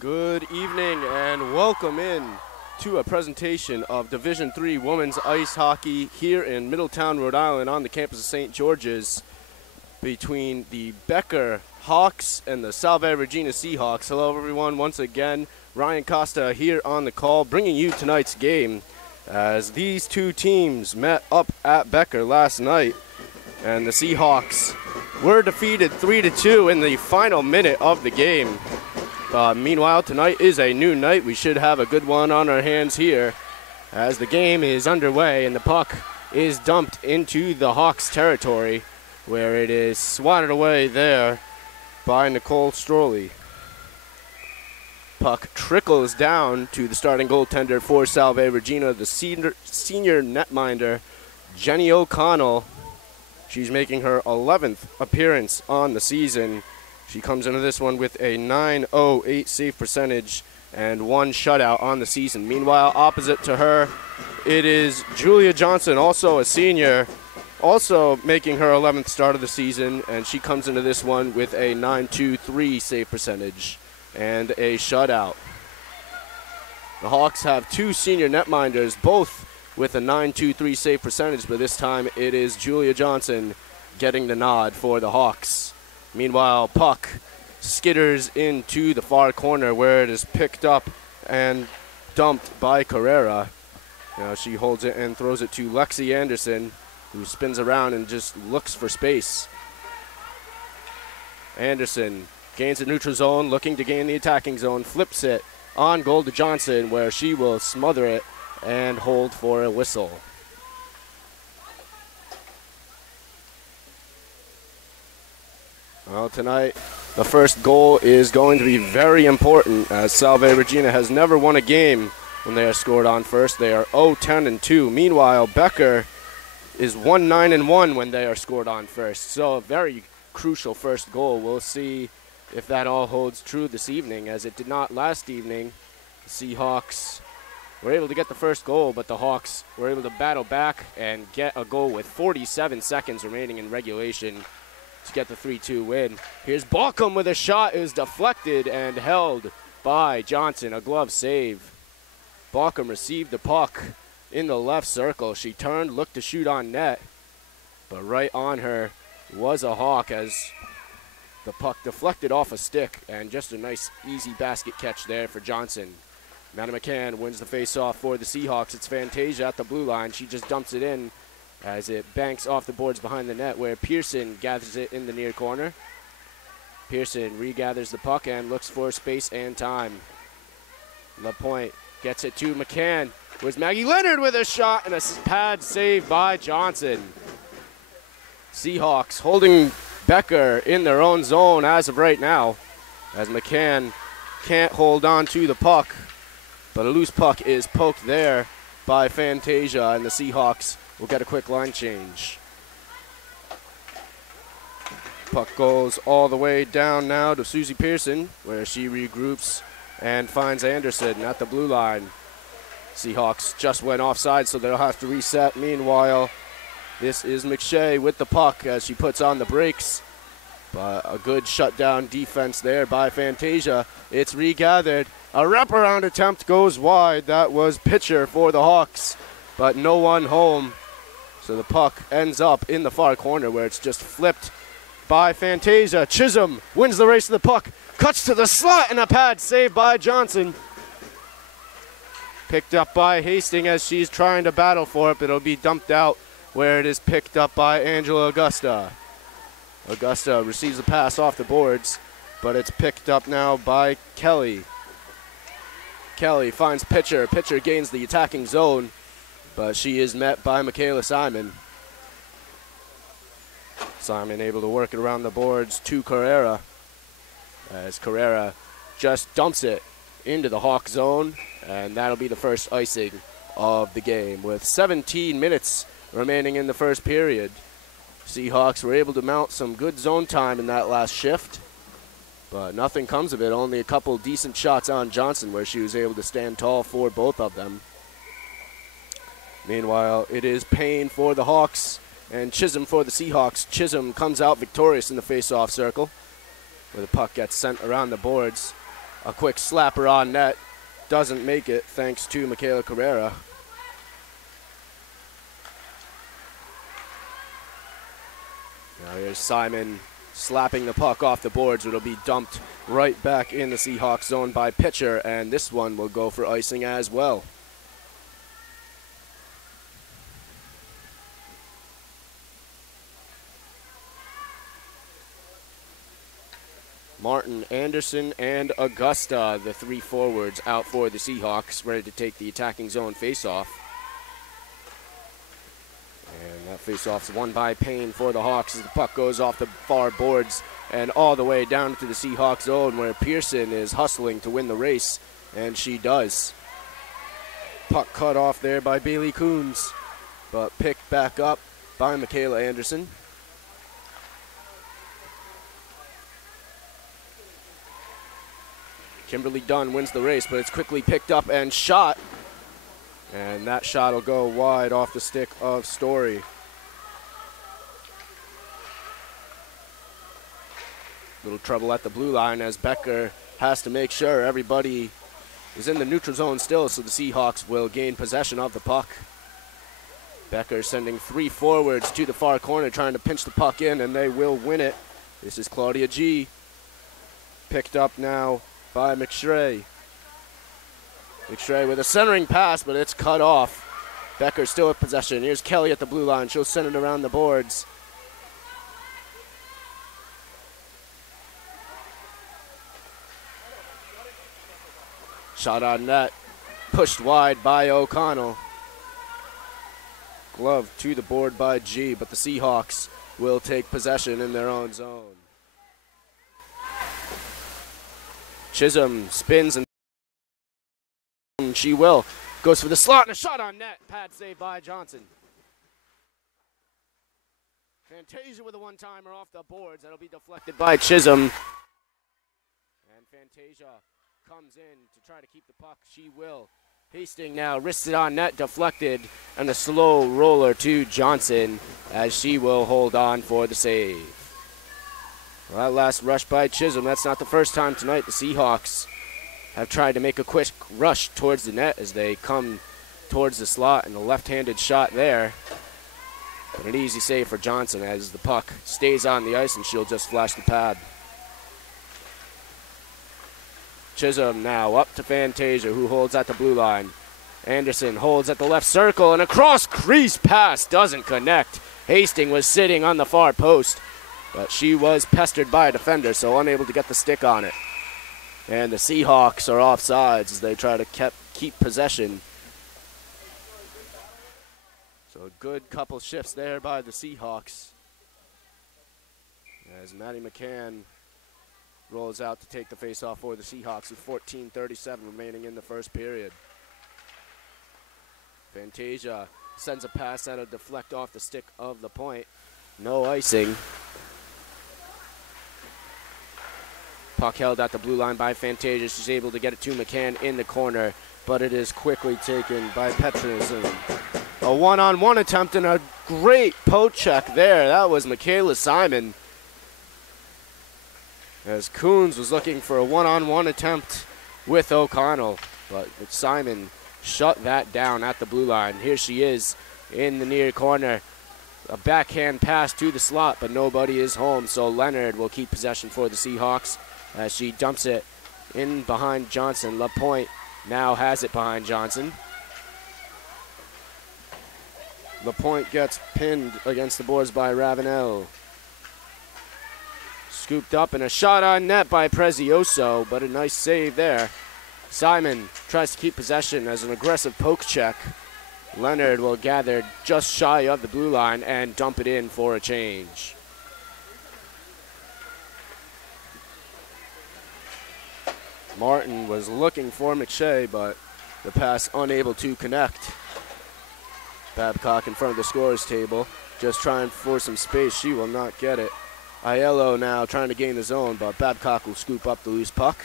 Good evening and welcome in to a presentation of Division III Women's Ice Hockey here in Middletown, Rhode Island on the campus of St. George's between the Becker Hawks and the Salve Regina Seahawks. Hello everyone, once again, Ryan Costa here on the call bringing you tonight's game as these two teams met up at Becker last night and the Seahawks were defeated 3-2 in the final minute of the game. Meanwhile, tonight is a new night. We should have a good one on our hands here as the game is underway and the puck is dumped into the Hawks' territory where it is swatted away there by Nicole Stroley. Puck trickles down to the starting goaltender for Salve Regina, the senior netminder, Jenny O'Connell. She's making her 11th appearance on the season. She comes into this one with a .908 save percentage and one shutout on the season. Meanwhile, opposite to her, it is Julia Johnson, also a senior, also making her 11th start of the season, and she comes into this one with a .923 save percentage and a shutout. The Hawks have two senior netminders, both with a .923 save percentage, but this time it is Julia Johnson getting the nod for the Hawks. Meanwhile, puck skitters into the far corner where it is picked up and dumped by Carrera. Now she holds it and throws it to Lexi Anderson, who spins around and just looks for space. Anderson gains the neutral zone, looking to gain the attacking zone, flips it on goal to Johnson, where she will smother it and hold for a whistle. Well, tonight, the first goal is going to be very important as Salve Regina has never won a game when they are scored on first. They are 0-10-2. Meanwhile, Becker is 1-9-1 when they are scored on first. So a very crucial first goal. We'll see if that all holds true this evening, as it did not last evening. The Seahawks were able to get the first goal, but the Hawks were able to battle back and get a goal with 47 seconds remaining in regulation to get the 3-2 win. Here's Balcom with a shot. It is deflected and held by Johnson. A glove save. Balcom received the puck in the left circle. She turned, looked to shoot on net, but right on her was a Hawk as the puck deflected off a stick, and just a nice, easy basket catch there for Johnson. Amanda McCann wins the face-off for the Seahawks. It's Fantasia at the blue line. She just dumps it in as it banks off the boards behind the net, where Pearson gathers it in the near corner. Pearson regathers the puck and looks for space and time. LaPointe gets it to McCann. Where's Maggie Leonard with a shot and a pad save by Johnson. Seahawks holding Becker in their own zone as of right now, as McCann can't hold on to the puck, but a loose puck is poked there by Fantasia, and the Seahawks will get a quick line change. Puck goes all the way down now to Susie Pearson, where she regroups and finds Anderson at the blue line. Seahawks just went offside, so they'll have to reset. Meanwhile, this is McShay with the puck as she puts on the brakes. But a good shutdown defense there by Fantasia. It's regathered. A wraparound attempt goes wide. That was pitcher for the Hawks, but no one home. So the puck ends up in the far corner where it's just flipped by Fantasia. Chisholm wins the race to the puck, cuts to the slot, and a pad saved by Johnson. Picked up by Hastings as she's trying to battle for it, but it'll be dumped out where it is picked up by Angela Augusta. Augusta receives the pass off the boards, but it's picked up now by Kelly. Kelly finds Pitcher. Pitcher gains the attacking zone, but she is met by Michaela Simon. Simon able to work it around the boards to Carrera, as Carrera just dumps it into the Hawk zone, and that'll be the first icing of the game. With 17 minutes remaining in the first period, Seahawks were able to mount some good zone time in that last shift, but nothing comes of it. Only a couple decent shots on Johnson where she was able to stand tall for both of them. Meanwhile, it is Payne for the Hawks and Chisholm for the Seahawks. Chisholm comes out victorious in the face-off circle, where the puck gets sent around the boards. A quick slapper on net. Doesn't make it thanks to Michaela Carrera. Now here's Simon slapping the puck off the boards. It'll be dumped right back in the Seahawks zone by pitcher, and this one will go for icing as well. Martin, Anderson, and Augusta, the three forwards out for the Seahawks, ready to take the attacking zone faceoff. And that faceoff's won by Payne for the Hawks as the puck goes off the far boards and all the way down to the Seahawks zone where Pearson is hustling to win the race, and she does. Puck cut off there by Bailey Coons, but picked back up by Michaela Anderson. Kimberly Dunn wins the race, but it's quickly picked up and shot. And that shot will go wide off the stick of Story. Little trouble at the blue line as Becker has to make sure everybody is in the neutral zone still, so the Seahawks will gain possession of the puck. Becker sending three forwards to the far corner, trying to pinch the puck in, and they will win it. This is Claudia G. Picked up now by McShrey. McShrey with a centering pass, but it's cut off. Becker still with possession. Here's Kelly at the blue line. She'll send it around the boards. Shot on net. Pushed wide by O'Connell. Glove to the board by G, but the Seahawks will take possession in their own zone. Chisholm spins and she will. Goes for the slot and a shot on net. Pad save by Johnson. Fantasia with a one-timer off the boards. That'll be deflected by Chisholm. And Fantasia comes in to try to keep the puck. She will. Hastings now wrists it on net, deflected, and a slow roller to Johnson as she will hold on for the save. Well, that last rush by Chisholm, that's not the first time tonight. The Seahawks have tried to make a quick rush towards the net as they come towards the slot, and a left-handed shot there. But an easy save for Johnson as the puck stays on the ice and she'll just flash the pad. Chisholm now up to Fantasia, who holds at the blue line. Anderson holds at the left circle, and a cross-crease pass doesn't connect. Hastings was sitting on the far post, but she was pestered by a defender, so unable to get the stick on it. And the Seahawks are offsides as they try to keep possession. So a good couple shifts there by the Seahawks as Maddie McCann rolls out to take the faceoff for the Seahawks with 14:37 remaining in the first period. Fantasia sends a pass that'll deflect off the stick of the point. No icing. Puck held at the blue line by Fantasia. She's able to get it to McCann in the corner, but it is quickly taken by Peterson. A one-on-one attempt and a great poke check there. That was Michaela Simon, as Coons was looking for a one-on-one attempt with O'Connell, but Simon shut that down at the blue line. Here she is in the near corner. A backhand pass to the slot, but nobody is home, so Leonard will keep possession for the Seahawks as she dumps it in behind Johnson. LaPointe now has it behind Johnson. LaPointe gets pinned against the boards by Ravenel. Scooped up and a shot on net by Prezioso, but a nice save there. Simon tries to keep possession as an aggressive poke check. Leonard will gather just shy of the blue line and dump it in for a change. Martin was looking for McShay, but the pass unable to connect. Babcock in front of the scorer's table, just trying for some space. She will not get it. Aiello now trying to gain the zone, but Babcock will scoop up the loose puck.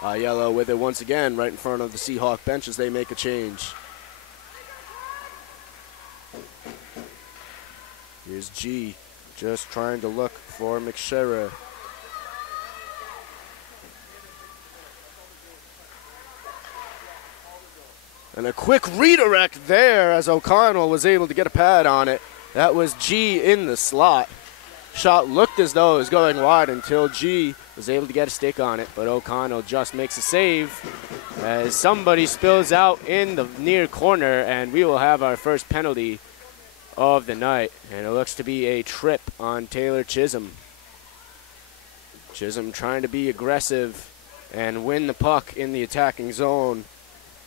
Aiello with it once again right in front of the Seahawk bench as they make a change. Here's G just trying to look for McSherra. And a quick redirect there as O'Connell was able to get a pad on it. That was G in the slot. Shot looked as though it was going wide until G was able to get a stick on it, but O'Connell just makes a save as somebody spills out in the near corner, and we will have our first penalty of the night, and it looks to be a trip on Taylor Chisholm. Chisholm trying to be aggressive and win the puck in the attacking zone,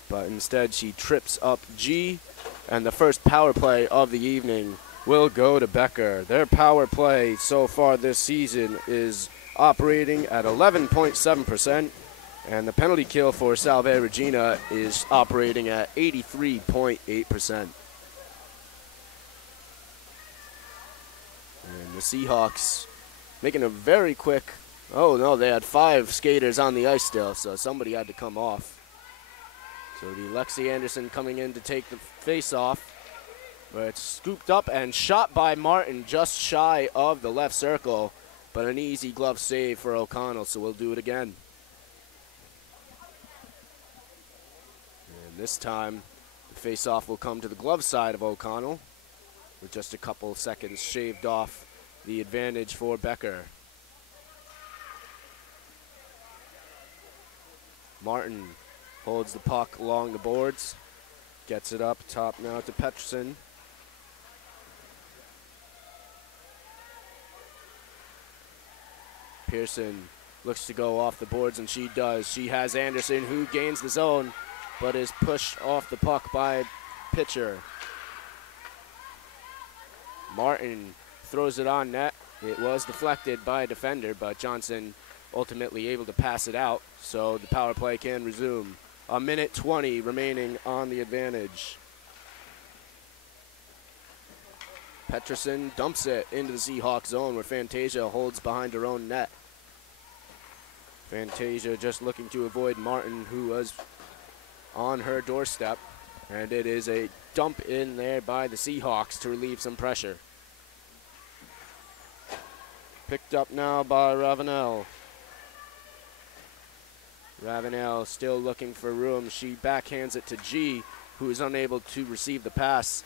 but instead she trips up G, and the first power play of the evening will go to Becker. Their power play so far this season is operating at 11.7%, and the penalty kill for Salve Regina is operating at 83.8%. And the Seahawks making a very quick, oh no, they had 5 skaters on the ice still, so somebody had to come off. So the Lexi Anderson coming in to take the face off, where it's scooped up and shot by Martin just shy of the left circle, but an easy glove save for O'Connell, so we'll do it again. And this time, the face-off will come to the glove side of O'Connell, with just a couple seconds shaved off the advantage for Becker. Martin holds the puck along the boards, gets it up top now to Peterson. Pearson looks to go off the boards, and she does. She has Anderson, who gains the zone, but is pushed off the puck by pitcher. Martin throws it on net. It was deflected by a defender, but Johnson ultimately able to pass it out, so the power play can resume. A minute 20 remaining on the advantage. Peterson dumps it into the Seahawks zone, where Fantasia holds behind her own net. Fantasia just looking to avoid Martin, who was on her doorstep, and it is a dump in there by the Seahawks to relieve some pressure. Picked up now by Ravenel. Ravenel still looking for room. She backhands it to G, who is unable to receive the pass.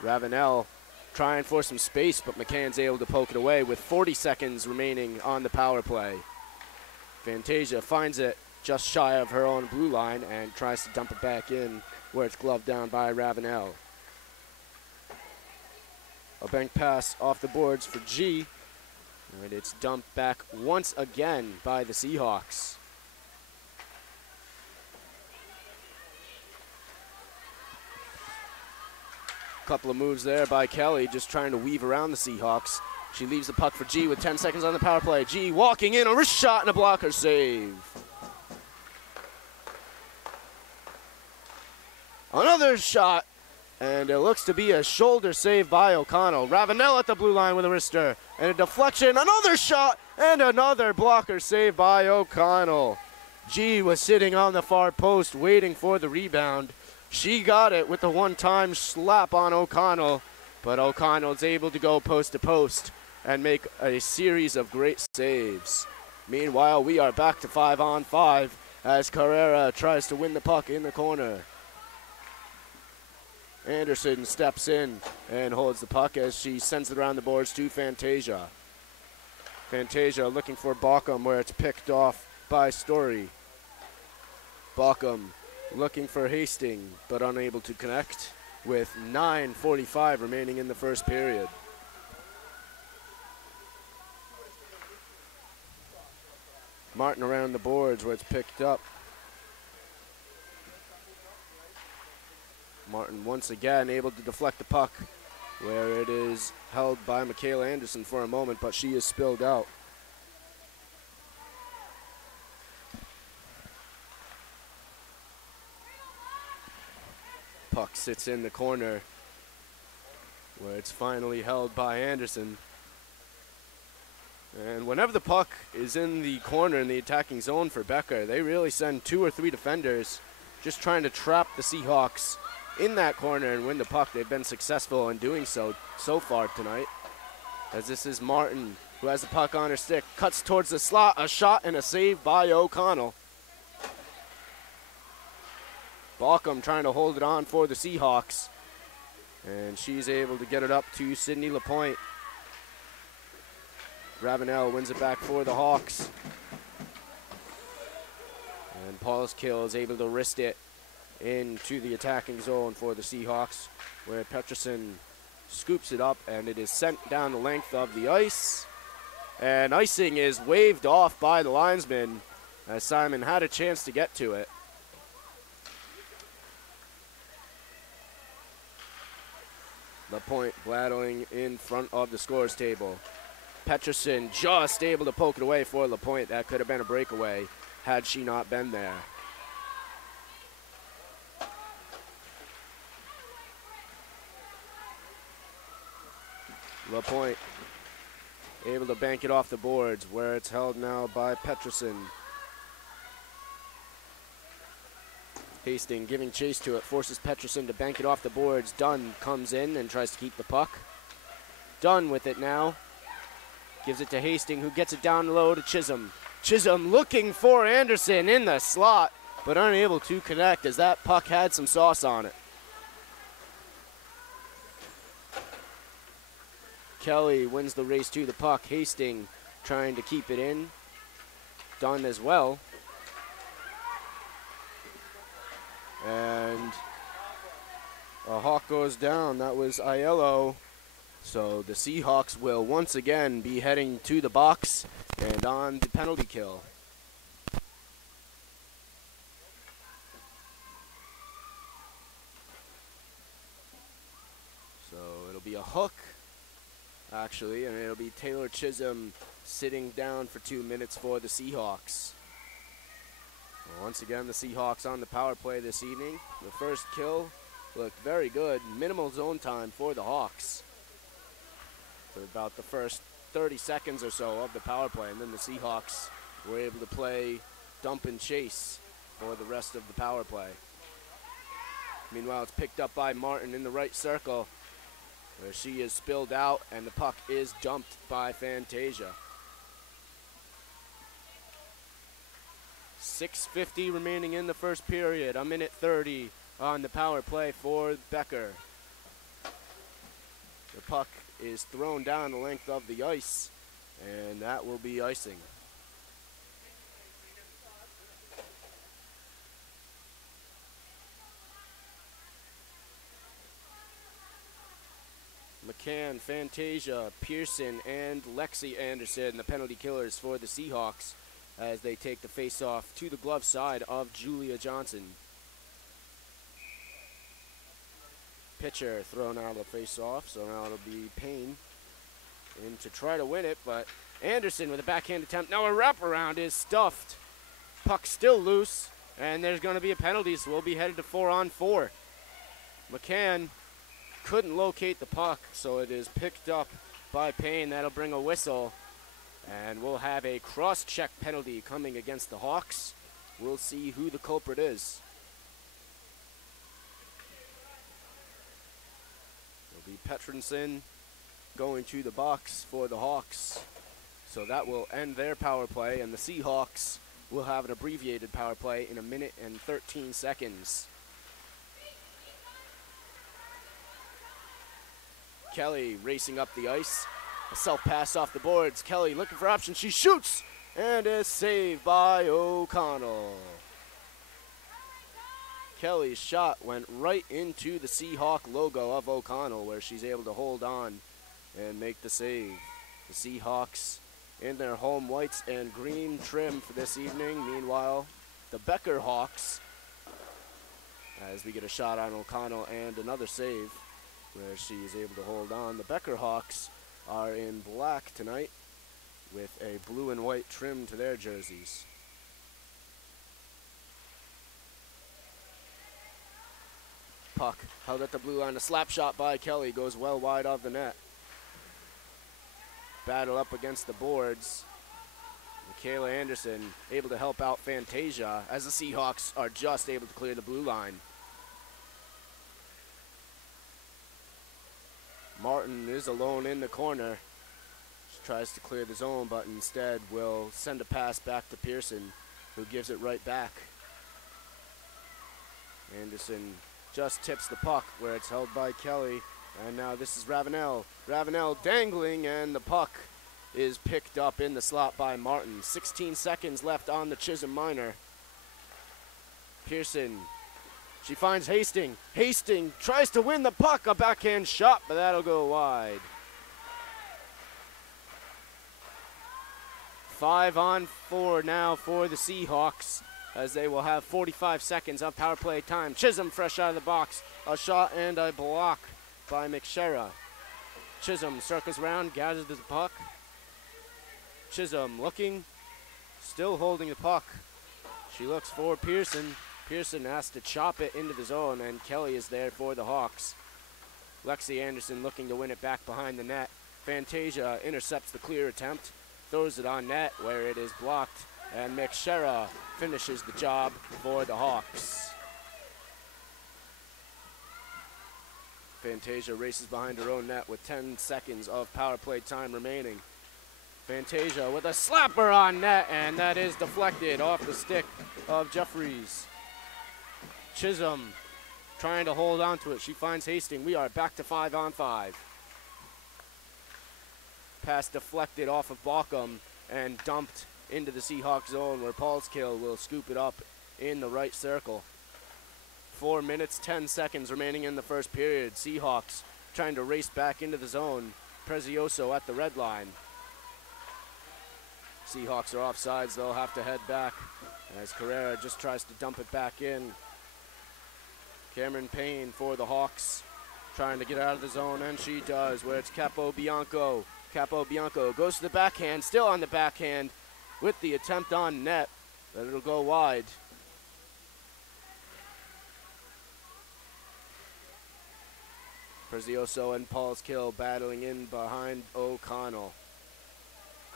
Ravenel trying for some space, but McCann's able to poke it away with 40 seconds remaining on the power play. Fantasia finds it just shy of her own blue line and tries to dump it back in, where it's gloved down by Ravenel. A bank pass off the boards for G, and it's dumped back once again by the Seahawks. Couple of moves there by Kelly, just trying to weave around the Seahawks. She leaves the puck for G with 10 seconds on the power play. G walking in, a wrist shot and a blocker save. Another shot, and it looks to be a shoulder save by O'Connell. Ravenel at the blue line with a wrister, and a deflection, another shot, and another blocker save by O'Connell. G was sitting on the far post waiting for the rebound. She got it with the one-time slap on O'Connell, but O'Connell's able to go post to post and make a series of great saves. Meanwhile, we are back to 5-on-5 as Carrera tries to win the puck in the corner. Anderson steps in and holds the puck as she sends it around the boards to Fantasia. Fantasia looking for Baucom, where it's picked off by Story. Baucom looking for Hastings, but unable to connect with 9:45 remaining in the first period. Martin around the boards where it's picked up. Martin once again able to deflect the puck, where it is held by Michaela Anderson for a moment, but she is spilled out. Puck sits in the corner, where it's finally held by Anderson. And whenever the puck is in the corner in the attacking zone for Becker, they really send 2 or 3 defenders just trying to trap the Seahawks in that corner and win the puck. They've been successful in doing so far tonight. As this is Martin, who has the puck on her stick, cuts towards the slot, a shot and a save by O'Connell. Balcom trying to hold it on for the Seahawks. And she's able to get it up to Sydney Lapointe. Ravenel wins it back for the Hawks. And Paul's Kill is able to wrist it into the attacking zone for the Seahawks, where Peterson scoops it up, and it is sent down the length of the ice. And icing is waved off by the linesman as Simon had a chance to get to it. Lapointe battling in front of the scores table. Peterson just able to poke it away for Lapointe. That could have been a breakaway had she not been there. Lapointe able to bank it off the boards, where it's held now by Peterson. Hastings giving chase to it, forces Peterson to bank it off the boards. Dunn comes in and tries to keep the puck. Dunn with it now. Gives it to Hastings, who gets it down low to Chisholm. Chisholm looking for Anderson in the slot, but unable to connect as that puck had some sauce on it. Kelly wins the race to the puck. Hastings trying to keep it in. Dunn as well. And a Hawk goes down. That was Aiello. So the Seahawks will once again be heading to the box and on the penalty kill. So it'll be a hook, actually, and it'll be Taylor Chisholm sitting down for 2 minutes for the Seahawks. Well, once again, the Seahawks on the power play this evening. The first kill looked very good. Minimal zone time for the Hawks for about the first 30 seconds or so of the power play, and then the Seahawks were able to play dump and chase for the rest of the power play. Meanwhile, it's picked up by Martin in the right circle, where she is spilled out, and the puck is dumped by Fantasia. 6:50 remaining in the first period. A minute 30 on the power play for Becker. The puck is thrown down the length of the ice, and that will be icing. McCann, Fantasia, Pearson, and Lexi Anderson, the penalty killers for the Seahawks, as they take the face-off to the glove side of Julia Johnson. Pitcher thrown out of the face-off, so now it'll be Payne in to try to win it, but Anderson with a backhand attempt. Now a wraparound is stuffed. Puck still loose, and there's going to be a penalty, so we'll be headed to 4-on-4. McCann couldn't locate the puck, so it is picked up by Payne. That'll bring a whistle, and we'll have a cross-check penalty coming against the Hawks. We'll see who the culprit is. It'll be Petronson going to the box for the Hawks. So that will end their power play, and the Seahawks will have an abbreviated power play in 1 minute and 13 seconds. Kelly racing up the ice. A self-pass off the boards. Kelly looking for options. She shoots and is saved by O'Connell. Kelly's shot went right into the Seahawk logo of O'Connell, where she's able to hold on and make the save. The Seahawks in their home whites and green trim for this evening. Meanwhile, the Becker Hawks, as we get a shot on O'Connell and another save, where she is able to hold on. The Becker Hawks are in black tonight with a blue and white trim to their jerseys. Puck held at the blue line. A slap shot by Kelly goes well wide of the net. Battle up against the boards. Michaela Anderson able to help out Fantasia as the Seahawks are just able to clear the blue line. Martin is alone in the corner. She tries to clear the zone, but instead will send a pass back to Pearson, who gives it right back. Anderson just tips the puck where it's held by Kelly. And now this is Ravenel. Ravenel dangling, and the puck is picked up in the slot by Martin. 16 seconds left on the Chisholm minor. Pearson, she finds Hastings. Hastings tries to win the puck. A backhand shot, but that'll go wide. 5-on-4 now for the Seahawks, as they will have 45 seconds of power play time. Chisholm fresh out of the box. A shot and a block by McSherra. Chisholm circles around, gathers the puck. Chisholm looking, still holding the puck. She looks for Pearson. Pearson has to chop it into the zone, and Kelly is there for the Hawks. Lexi Anderson looking to win it back behind the net. Fantasia intercepts the clear attempt, throws it on net where it is blocked, and McSherra finishes the job for the Hawks. Fantasia races behind her own net with 10 seconds of power play time remaining. Fantasia with a slapper on net, and that is deflected off the stick of Jeffries. Chisholm trying to hold on to it. She finds Hastings. We are back to 5-on-5. Pass deflected off of Baucom and dumped into the Seahawks zone, where Paulskill will scoop it up in the right circle. 4 minutes, 10 seconds remaining in the first period. Seahawks trying to race back into the zone. Prezioso at the red line. Seahawks are offsides. They'll have to head back as Carrera just tries to dump it back in. Cameron Payne for the Hawks, trying to get out of the zone, and she does, where it's Capobianco. Capobianco goes to the backhand, still on the backhand with the attempt on net, but it'll go wide. Prezioso and Paulskill battling in behind O'Connell.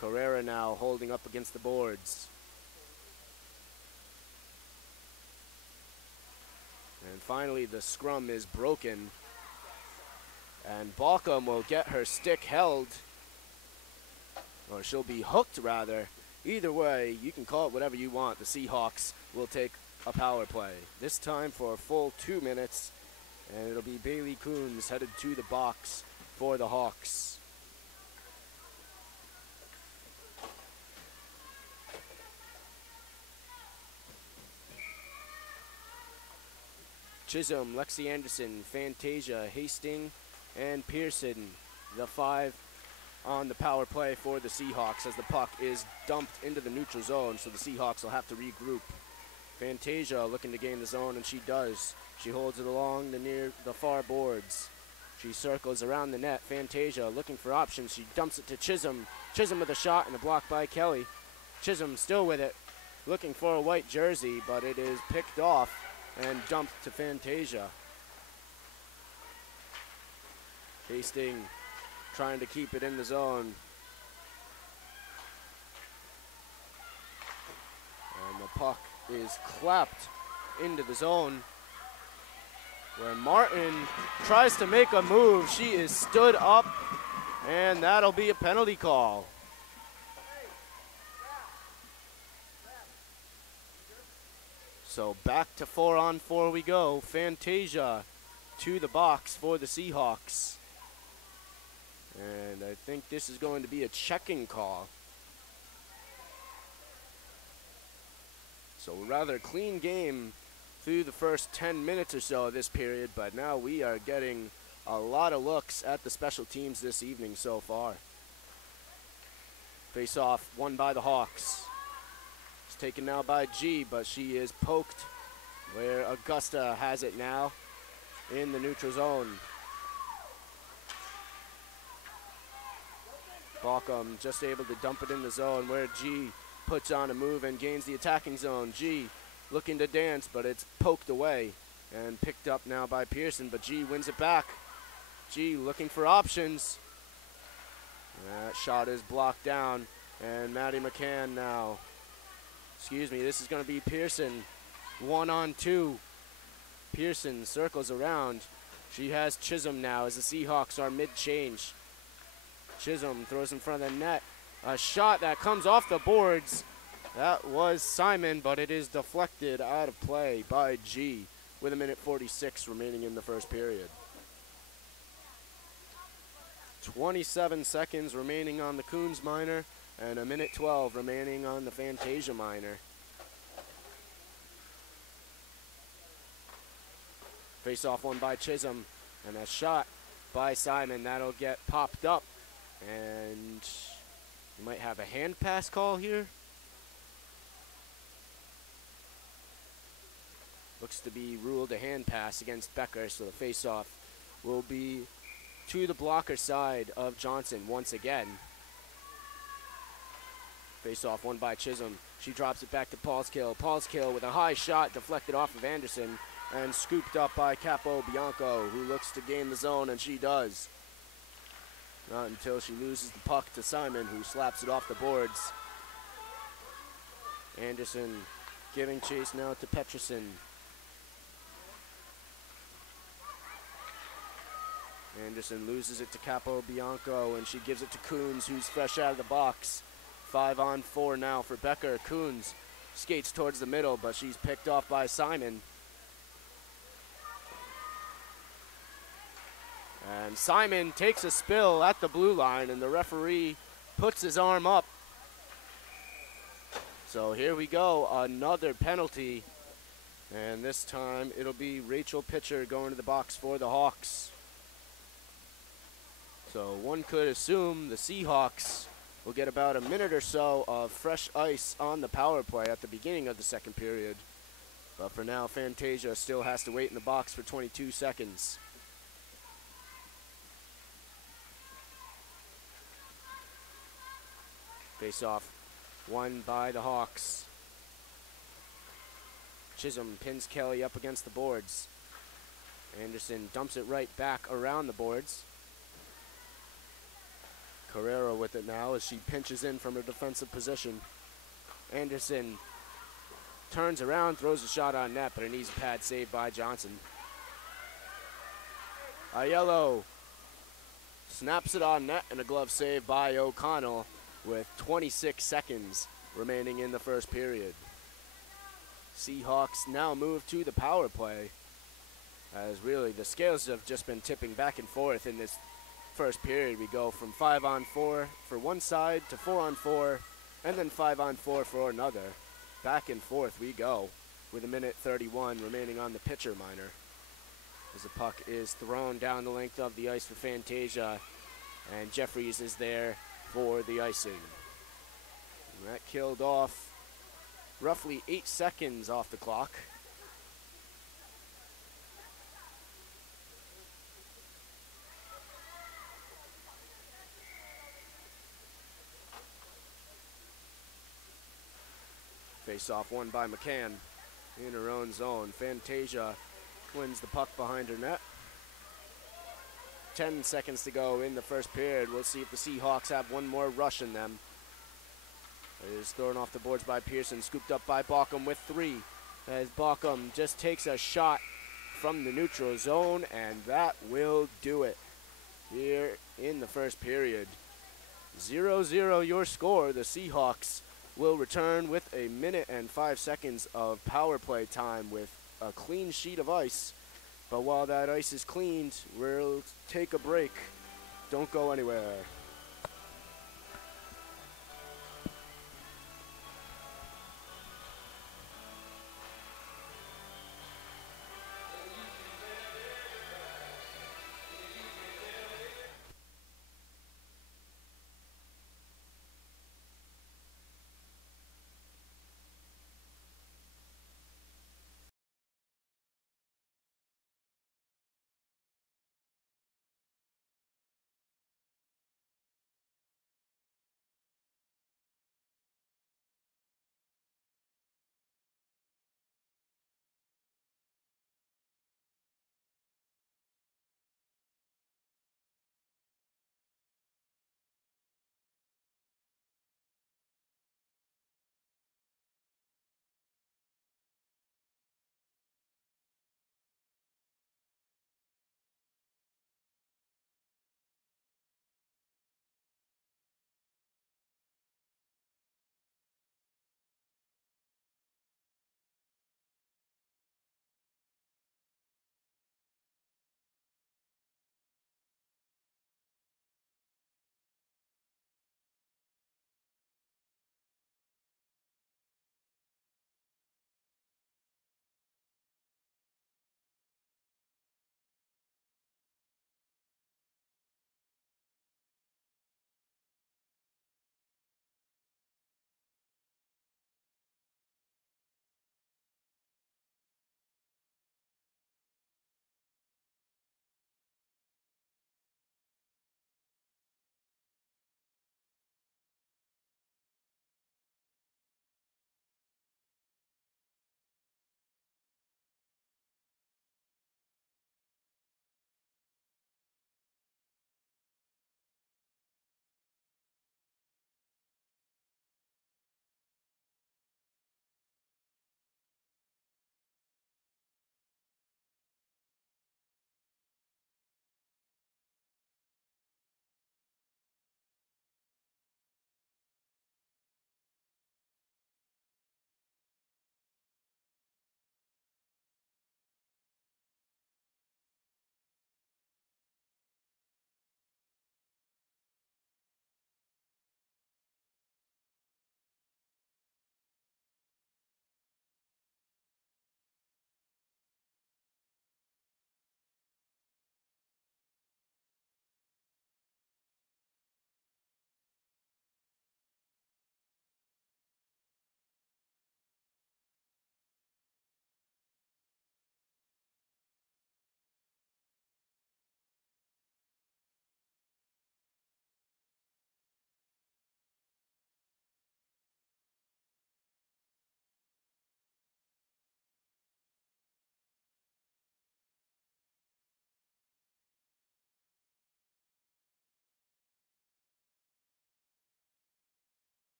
Carrera now holding up against the boards. And finally, the scrum is broken. And Baucom will get her stick held. Or she'll be hooked, rather. Either way, you can call it whatever you want. The Seahawks will take a power play. This time for a full 2 minutes. And it'll be Bailey Coons headed to the box for the Hawks. Chisholm, Lexi Anderson, Fantasia, Hastings, and Pearson, the 5 on the power play for the Seahawks, as the puck is dumped into the neutral zone, so the Seahawks will have to regroup. Fantasia looking to gain the zone, and she does. She holds it along the far boards. She circles around the net. Fantasia looking for options. She dumps it to Chisholm. Chisholm with a shot and a block by Kelly. Chisholm still with it, looking for a white jersey, but it is picked off and dumped to Fantasia. Hastings trying to keep it in the zone. And the puck is clapped into the zone, where Martin tries to make a move. She is stood up, and that'll be a penalty call. So back to 4-on-4 we go. Fantasia to the box for the Seahawks. And I think this is going to be a checking call. So rather clean game through the first 10 minutes or so of this period, but now we are getting a lot of looks at the special teams this evening so far. Face off won by the Hawks. It's taken now by G, but she is poked where Augusta has it now in the neutral zone. Baucom just able to dump it in the zone, where G puts on a move and gains the attacking zone. G looking to dance, but it's poked away and picked up now by Pearson, but G wins it back. G looking for options. That shot is blocked down, and Maddie McCann now. This is going to be Pearson. 1-on-2. Pearson circles around. She has Chisholm now as the Seahawks are mid-change. Chisholm throws in front of the net. A shot that comes off the boards. That was Simon, but it is deflected out of play by G. with a minute 46 remaining in the first period. 27 seconds remaining on the Coons minor and a minute 12 remaining on the Fantasia minor. Face-off won by Chisholm, and a shot by Simon. That'll get popped up, and you might have a hand pass call here. Looks to be ruled a hand pass against Becker, so the face-off will be to the blocker side of Johnson once again. Face-off won by Chisholm. She drops it back to Paulskill. Paulskill with a high shot deflected off of Anderson and scooped up by Capo Bianco, who looks to gain the zone, and she does. Not until she loses the puck to Simon, who slaps it off the boards. Anderson giving chase now to Peterson. Anderson loses it to Capo Bianco, and she gives it to Coons, who's fresh out of the box. 5-on-4 now for Becker. Coons skates towards the middle, but she's picked off by Simon. And Simon takes a spill at the blue line, and the referee puts his arm up. So here we go, another penalty. And this time it'll be Rachel Pitcher going to the box for the Hawks. So one could assume the Seahawks will get about a minute or so of fresh ice on the power play at the beginning of the second period. But for now, Fantasia still has to wait in the box for 22 seconds. Face-off won by the Hawks. Chisholm pins Kelly up against the boards. Anderson dumps it right back around the boards. Carrera with it now as she pinches in from her defensive position. Anderson turns around, throws a shot on net, but an easy pad saved by Johnson. Aiello snaps it on net and a glove save by O'Connell with 26 seconds remaining in the first period. Seahawks now move to the power play, as really the scales have just been tipping back and forth in this first period. We go from 5-on-4 for one side to 4-on-4, and then 5-on-4 for another. Back and forth we go, with a minute 31 remaining on the pitcher minor, as the puck is thrown down the length of the ice for Fantasia, and Jeffries is there for the icing. And that killed off roughly 8 seconds off the clock. Face-off won by McCann in her own zone. Fantasia wins the puck behind her net. 10 seconds to go in the first period. We'll see if the Seahawks have one more rush in them. It is thrown off the boards by Pearson, scooped up by Baucom with 3. As Baucom just takes a shot from the neutral zone, and that will do it here in the first period. 0-0 your score. The Seahawks will return with a minute and 5 seconds of power play time with a clean sheet of ice. But while that ice is cleaned, we'll take a break. Don't go anywhere.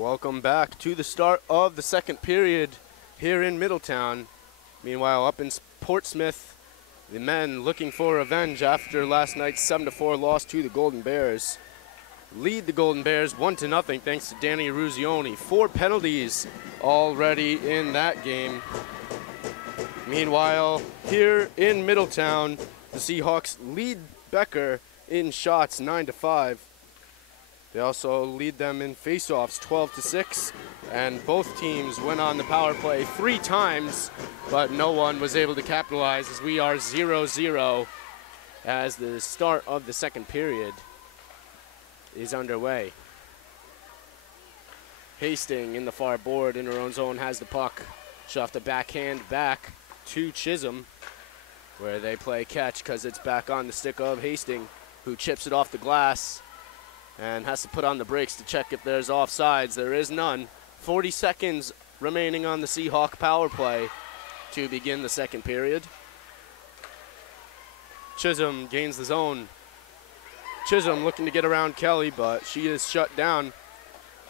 Welcome back to the start of the second period here in Middletown. Meanwhile, up in Portsmouth, the men looking for revenge after last night's 7-4 loss to the Golden Bears. Lead the Golden Bears 1-0 thanks to Danny Ruzioni. 4 penalties already in that game. Meanwhile, here in Middletown, the Seahawks lead Becker in shots 9-5. They also lead them in faceoffs 12-6, and both teams went on the power play 3 times, but no one was able to capitalize as we are 0-0 as the start of the second period is underway. Hastings in the far board in her own zone has the puck. She'll have to backhand back to Chisholm, where they play catch because it's back on the stick of Hastings, who chips it off the glass and has to put on the brakes to check if there's offsides. There is none. 40 seconds remaining on the Seahawk power play to begin the second period. Chisholm gains the zone. Chisholm looking to get around Kelly, but she is shut down.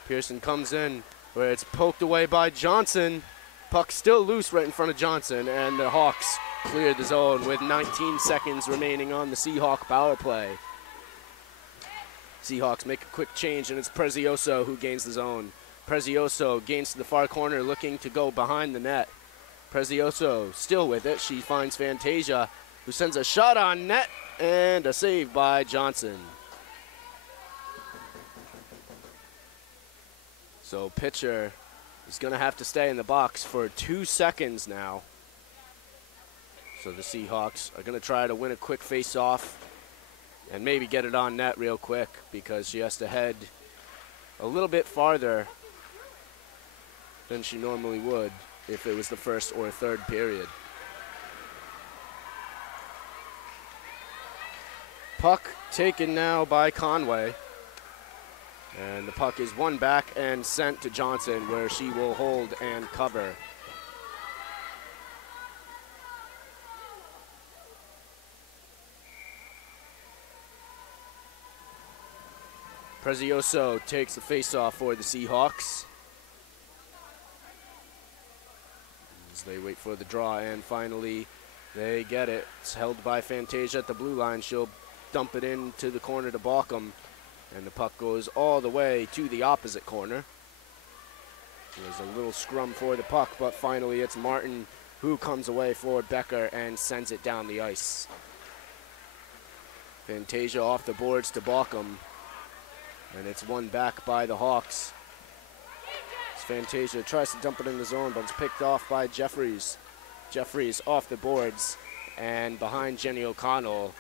Pearson comes in, where it's poked away by Johnson. Puck still loose right in front of Johnson, and the Hawks cleared the zone with 19 seconds remaining on the Seahawk power play. Seahawks make a quick change, and it's Prezioso who gains the zone. Prezioso gains to the far corner, looking to go behind the net. Prezioso still with it. She finds Fantasia, who sends a shot on net, and a save by Johnson. So pitcher is going to have to stay in the box for 2 seconds now. So the Seahawks are going to try to win a quick face-off and maybe get it on net real quick, because she has to head a little bit farther than she normally would if it was the first or third period. Puck taken now by Conway, and the puck is won back and sent to Johnson, where she will hold and cover. Prezioso takes the face-off for the Seahawks as they wait for the draw, and finally they get it. It's held by Fantasia at the blue line. She'll dump it into the corner to Baucom, and the puck goes all the way to the opposite corner. There's a little scrum for the puck, but finally it's Martin who comes away for Becker and sends it down the ice. Fantasia off the boards to Baucom, and it's won back by the Hawks. Fantasia tries to dump it in the zone, but it's picked off by Jeffries. Jeffries off the boards and behind Jenny O'Connell,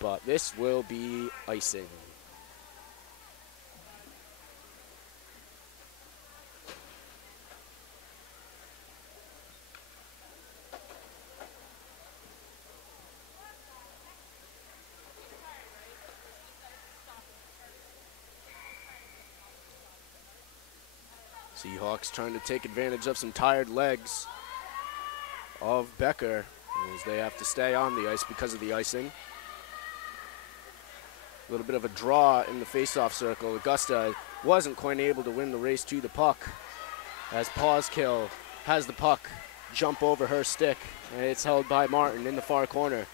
but this will be icing. Seahawks trying to take advantage of some tired legs of Becker as they have to stay on the ice because of the icing. A little bit of a draw in the face-off circle. Augusta wasn't quite able to win the race to the puck as Pawskill has the puck jump over her stick, and it's held by Martin in the far corner.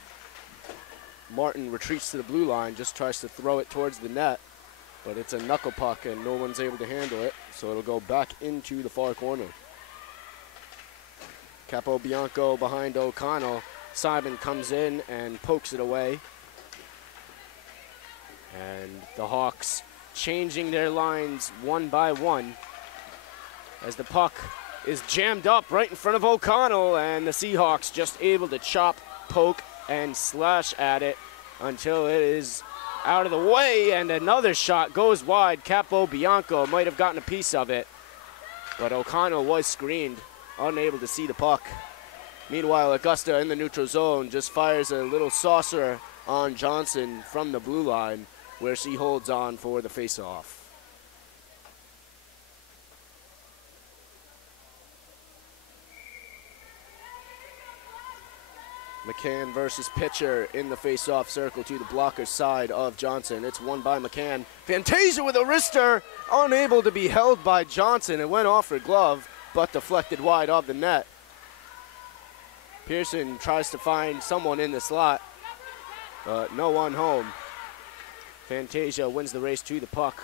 Martin retreats to the blue line, just tries to throw it towards the net, but it's a knuckle puck and no one's able to handle it, so it'll go back into the far corner. Capobianco behind O'Connell. Simon comes in and pokes it away. And the Hawks changing their lines one by one as the puck is jammed up right in front of O'Connell, and the Seahawks just able to chop, poke, and slash at it until it is out of the way, and another shot goes wide. Capobianco might have gotten a piece of it, but O'Connell was screened, unable to see the puck. Meanwhile, Augusta in the neutral zone just fires a little saucer on Johnson from the blue line, where she holds on for the face-off. McCann versus pitcher in the face-off circle to the blocker side of Johnson. It's won by McCann. Fantasia with a wrister, unable to be held by Johnson. It went off her glove, but deflected wide of the net. Pearson tries to find someone in the slot, but no one home. Fantasia wins the race to the puck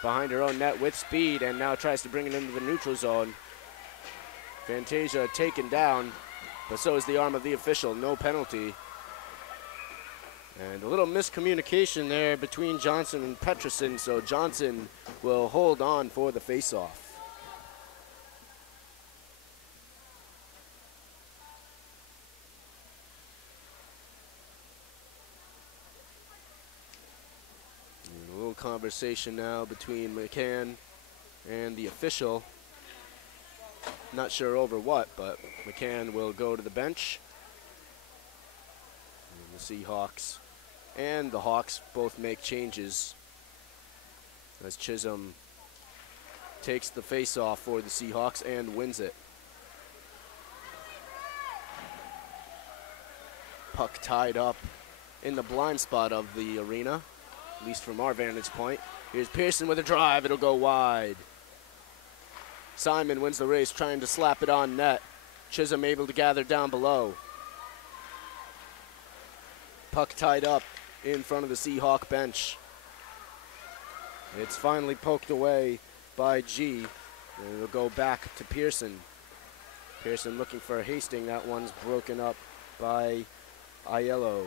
behind her own net with speed, and now tries to bring it into the neutral zone. Fantasia taken down, but so is the arm of the official. No penalty. And a little miscommunication there between Johnson and Peterson, so Johnson will hold on for the faceoff. A little conversation now between McCann and the official. Not sure over what, but McCann will go to the bench. And the Seahawks and the Hawks both make changes as Chisholm takes the face-off for the Seahawks and wins it. Puck tied up in the blind spot of the arena, at least from our vantage point. Here's Pearson with a drive. It'll go wide. Simon wins the race, trying to slap it on net. Chisholm able to gather down below. Puck tied up in front of the Seahawk bench. It's finally poked away by G, and it'll go back to Pearson. Pearson looking for Hastings. That one's broken up by Aiello.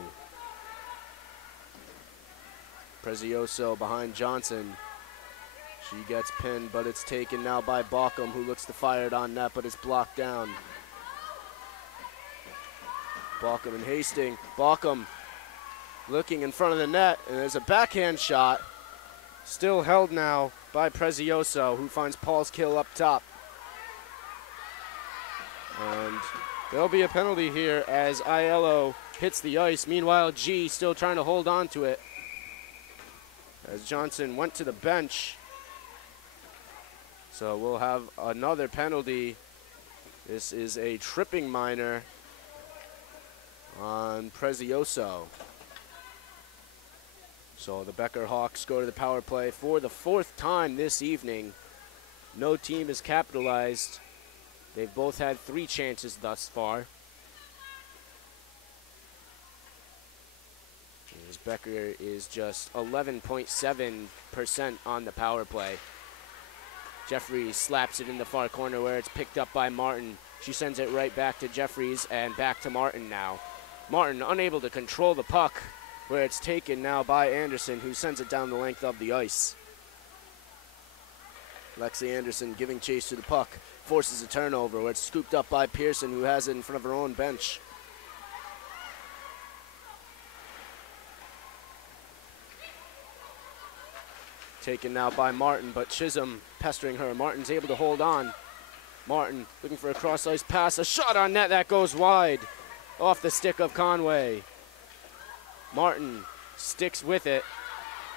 Prezioso behind Johnson. She gets pinned, but it's taken now by Baucom, who looks to fire it on net, but it's blocked down. Baucom and Hastings. Baucom looking in front of the net, and there's a backhand shot. Still held now by Prezioso, who finds Paul's kill up top. And there'll be a penalty here as Aiello hits the ice. Meanwhile, G still trying to hold on to it, as Johnson went to the bench. So we'll have another penalty. This is a tripping minor on Prezioso. So the Becker Hawks go to the power play for the fourth time this evening. No team has capitalized. They've both had 3 chances thus far. As Becker is just 11.7% on the power play. Jeffries slaps it in the far corner where it's picked up by Martin. She sends it right back to Jeffries and back to Martin now. Martin unable to control the puck, where it's taken now by Anderson, who sends it down the length of the ice. Lexi Anderson giving chase to the puck, forces a turnover where it's scooped up by Pearson, who has it in front of her own bench. Taken now by Martin, but Chisholm pestering her. Martin's able to hold on. Martin looking for a cross-ice pass. A shot on net that goes wide off the stick of Conway. Martin sticks with it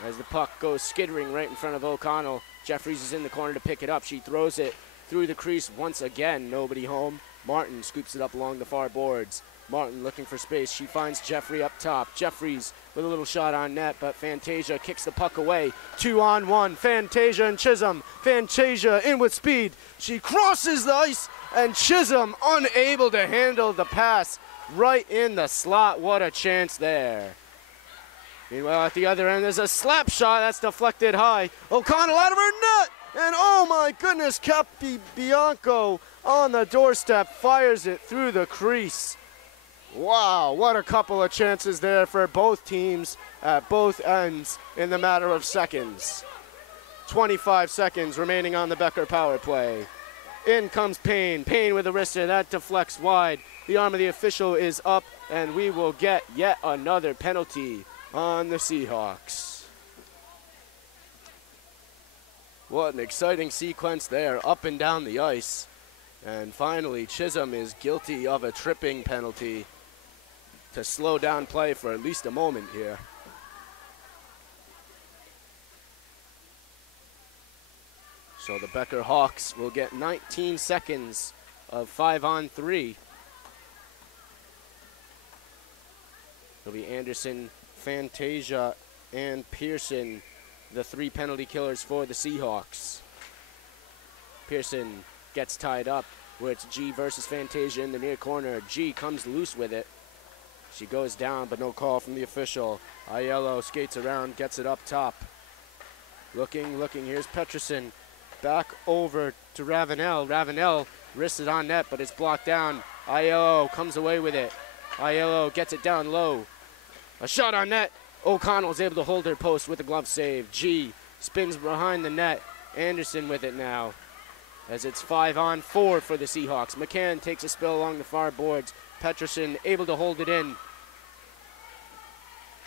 as the puck goes skittering right in front of O'Connell. Jeffries is in the corner to pick it up. She throws it through the crease once again. Nobody home. Martin scoops it up along the far boards. Martin looking for space. She finds Jeffrey up top. Jeffries with a little shot on net, but Fantasia kicks the puck away. 2-on-1. Fantasia and Chisholm. Fantasia in with speed. She crosses the ice, and Chisholm unable to handle the pass right in the slot. What a chance there. Meanwhile, at the other end, there's a slap shot that's deflected high. O'Connell out of her net, and oh my goodness, Capi Bianco on the doorstep fires it through the crease. Wow, what a couple of chances there for both teams at both ends in the matter of seconds. 25 seconds remaining on the Becker power play. In comes Payne. Payne with a wrister. That deflects wide. The arm of the official is up, and we will get yet another penalty on the Seahawks. What an exciting sequence there, up and down the ice. And finally, Chisholm is guilty of a tripping penalty to slow down play for at least a moment here. So the Becker Hawks will get 19 seconds of 5-on-3. It'll be Anderson, Fantasia, and Pearson, the 3 penalty killers for the Seahawks. Pearson gets tied up where it's G versus Fantasia in the near corner. G comes loose with it. She goes down, but no call from the official. Aiello skates around, gets it up top. Looking. Here's Peterson. Back over to Ravenel. Ravenel wrists it on net, but it's blocked down. Aiello comes away with it. Aiello gets it down low. A shot on net. O'Connell's able to hold her post with a glove save. G spins behind the net. Anderson with it now, as it's 5-on-4 for the Seahawks. McCann takes a spill along the far boards. Peterson able to hold it in.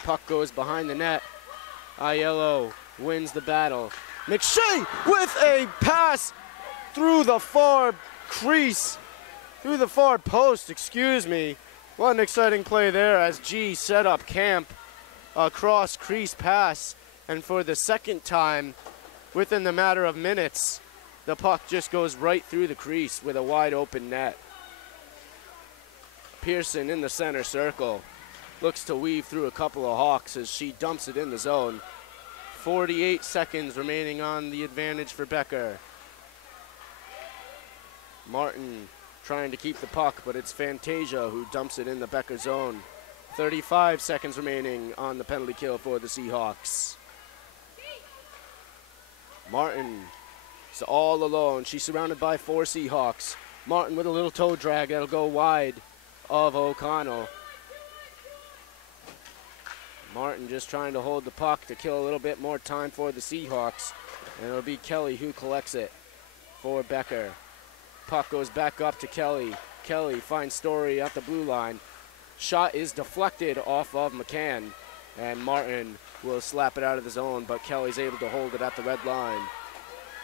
Puck goes behind the net. Aiello wins the battle. McShay with a pass through the far crease, through the far post, excuse me. What an exciting play there as G set up camp. A cross crease pass, and for the second time within the matter of minutes, the puck just goes right through the crease with a wide open net. Pearson in the center circle looks to weave through a couple of Hawks as she dumps it in the zone. 48 seconds remaining on the advantage for Becker. Martin trying to keep the puck, but it's Fantasia who dumps it in the Becker zone. 35 seconds remaining on the penalty kill for the Seahawks. Martin is all alone. She's surrounded by 4 Seahawks. Martin with a little toe drag that'll go wide of O'Connell. Martin just trying to hold the puck to kill a little bit more time for the Seahawks. And it'll be Kelly who collects it for Becker. Puck goes back up to Kelly. Kelly finds Story at the blue line. Shot is deflected off of McCann, and Martin will slap it out of the zone, but Kelly's able to hold it at the red line.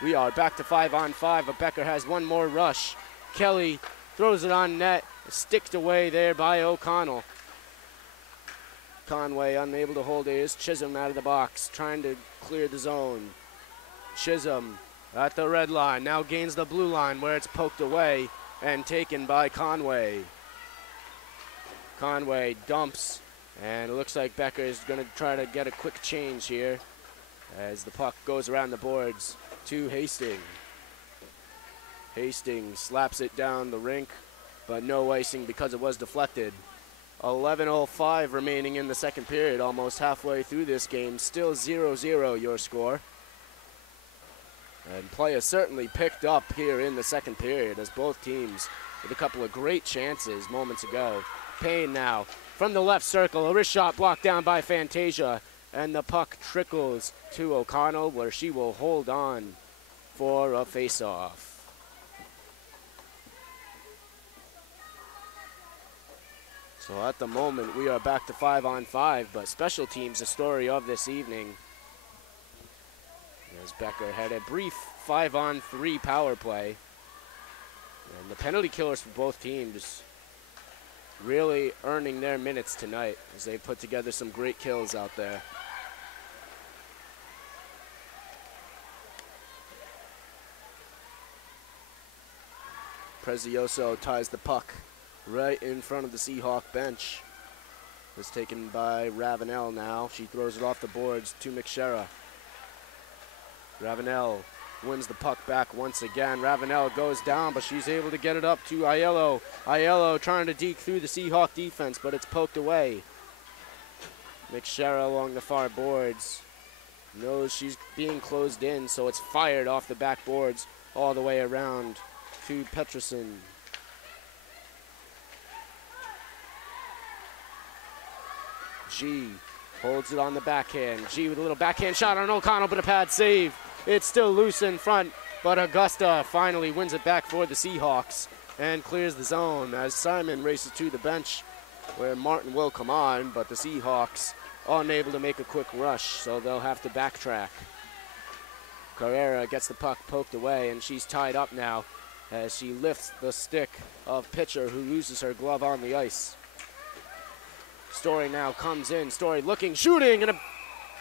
We are back to 5-on-5, but Becker has one more rush. Kelly throws it on net, sticked away there by O'Connell. Conway unable to hold it. Here's Chisholm out of the box, trying to clear the zone. Chisholm at the red line, now gains the blue line where it's poked away and taken by Conway. Conway dumps, and it looks like Becker is going to try to get a quick change here as the puck goes around the boards to Hastings. Hastings slaps it down the rink, but no icing because it was deflected. 11:05 remaining in the second period, almost halfway through this game. Still 0-0 your score. And play has certainly picked up here in the second period as both teams with a couple of great chances moments ago. Payne now from the left circle. A wrist shot blocked down by Fantasia, and the puck trickles to O'Connell where she will hold on for a face-off. So at the moment we are back to 5-on-5, but special teams the story of this evening. As Becker had a brief 5-on-3 power play. And the penalty killers for both teams really earning their minutes tonight as they put together some great kills out there. Prezioso ties the puck right in front of the Seahawk bench. It's taken by Ravenel now. She throws it off the boards to McShera. Ravenel wins the puck back once again. Ravenel goes down, but she's able to get it up to Aiello. Aiello trying to deke through the Seahawk defense, but it's poked away. McShera along the far boards knows she's being closed in, so it's fired off the back boards all the way around to Peterson. G holds it on the backhand. G with a little backhand shot on O'Connell, but a pad save. It's still loose in front, but Augusta finally wins it back for the Seahawks and clears the zone as Simon races to the bench where Martin will come on, but the Seahawks unable to make a quick rush, so they'll have to backtrack. Carrera gets the puck poked away, and she's tied up now as she lifts the stick of Pitcher, who loses her glove on the ice. Story now comes in. Story looking, shooting, and a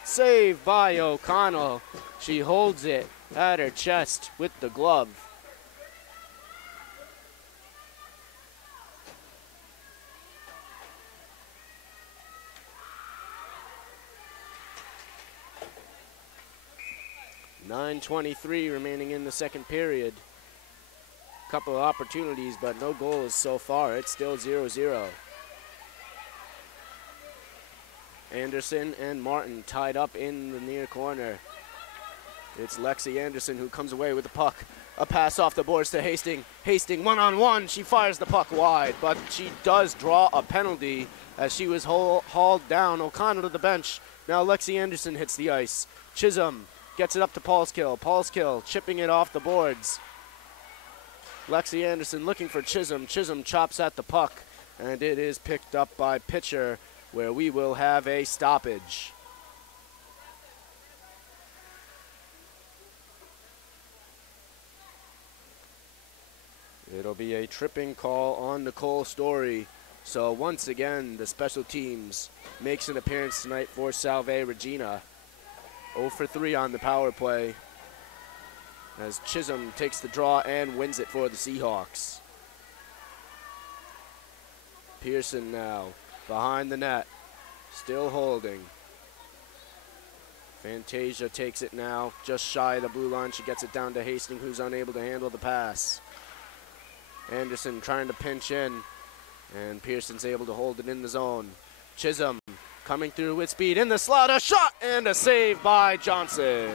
save by O'Connell. She holds it at her chest with the glove. 9:23 remaining in the second period. Couple of opportunities, but no goals so far. It's still 0-0. Anderson and Martin tied up in the near corner. It's Lexi Anderson who comes away with the puck. A pass off the boards to Hastings. Hastings one-on-one. She fires the puck wide, but she does draw a penalty as she was hauled down. O'Connell to the bench. Now Lexi Anderson hits the ice. Chisholm gets it up to Paulskill. Paulskill chipping it off the boards. Lexi Anderson looking for Chisholm. Chisholm chops at the puck, and it is picked up by Pitcher, where we will have a stoppage. It'll be a tripping call on Nicole Story. So once again, the special teams makes an appearance tonight for Salve Regina. 0 for 3 on the power play, as Chisholm takes the draw and wins it for the Seahawks. Pearson now behind the net, still holding. Fantasia takes it now, just shy of the blue line. She gets it down to Hastings, who's unable to handle the pass. Anderson trying to pinch in, and Pearson's able to hold it in the zone. Chisholm coming through with speed in the slot, a shot and a save by Johnson.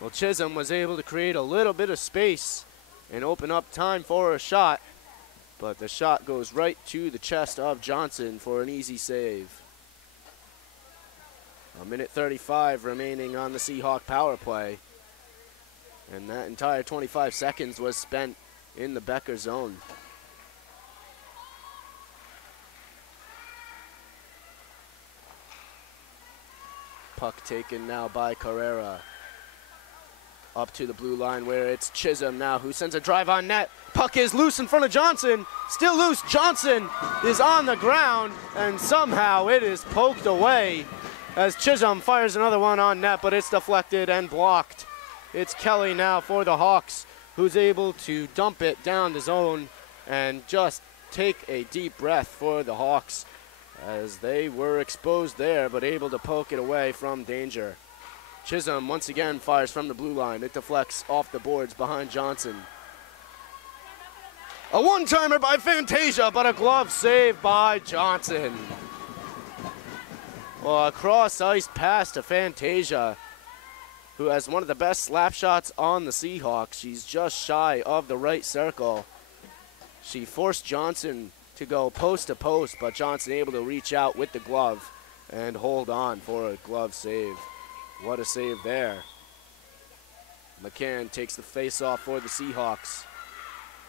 Well, Chisholm was able to create a little bit of space and open up time for a shot, but the shot goes right to the chest of Johnson for an easy save. 1:35 remaining on the Seahawk power play, and that entire 25 seconds was spent in the Becker zone. Puck taken now by Carrera. Up to the blue line where it's Chisholm now who sends a drive on net. Puck is loose in front of Johnson. Still loose. Johnson is on the ground, and somehow it is poked away as Chisholm fires another one on net, but it's deflected and blocked. It's Kelly now for the Hawks, who's able to dump it down the zone and just take a deep breath for the Hawks, as they were exposed there but able to poke it away from danger. Chisholm once again fires from the blue line. It deflects off the boards behind Johnson. A one-timer by Fantasia, but a glove save by Johnson. Well, a cross-ice pass to Fantasia, who has one of the best slap shots on the Seahawks. She's just shy of the right circle. She forced Johnson to go post to post, but Johnson able to reach out with the glove and hold on for a glove save. What a save there. McCann takes the face-off for the Seahawks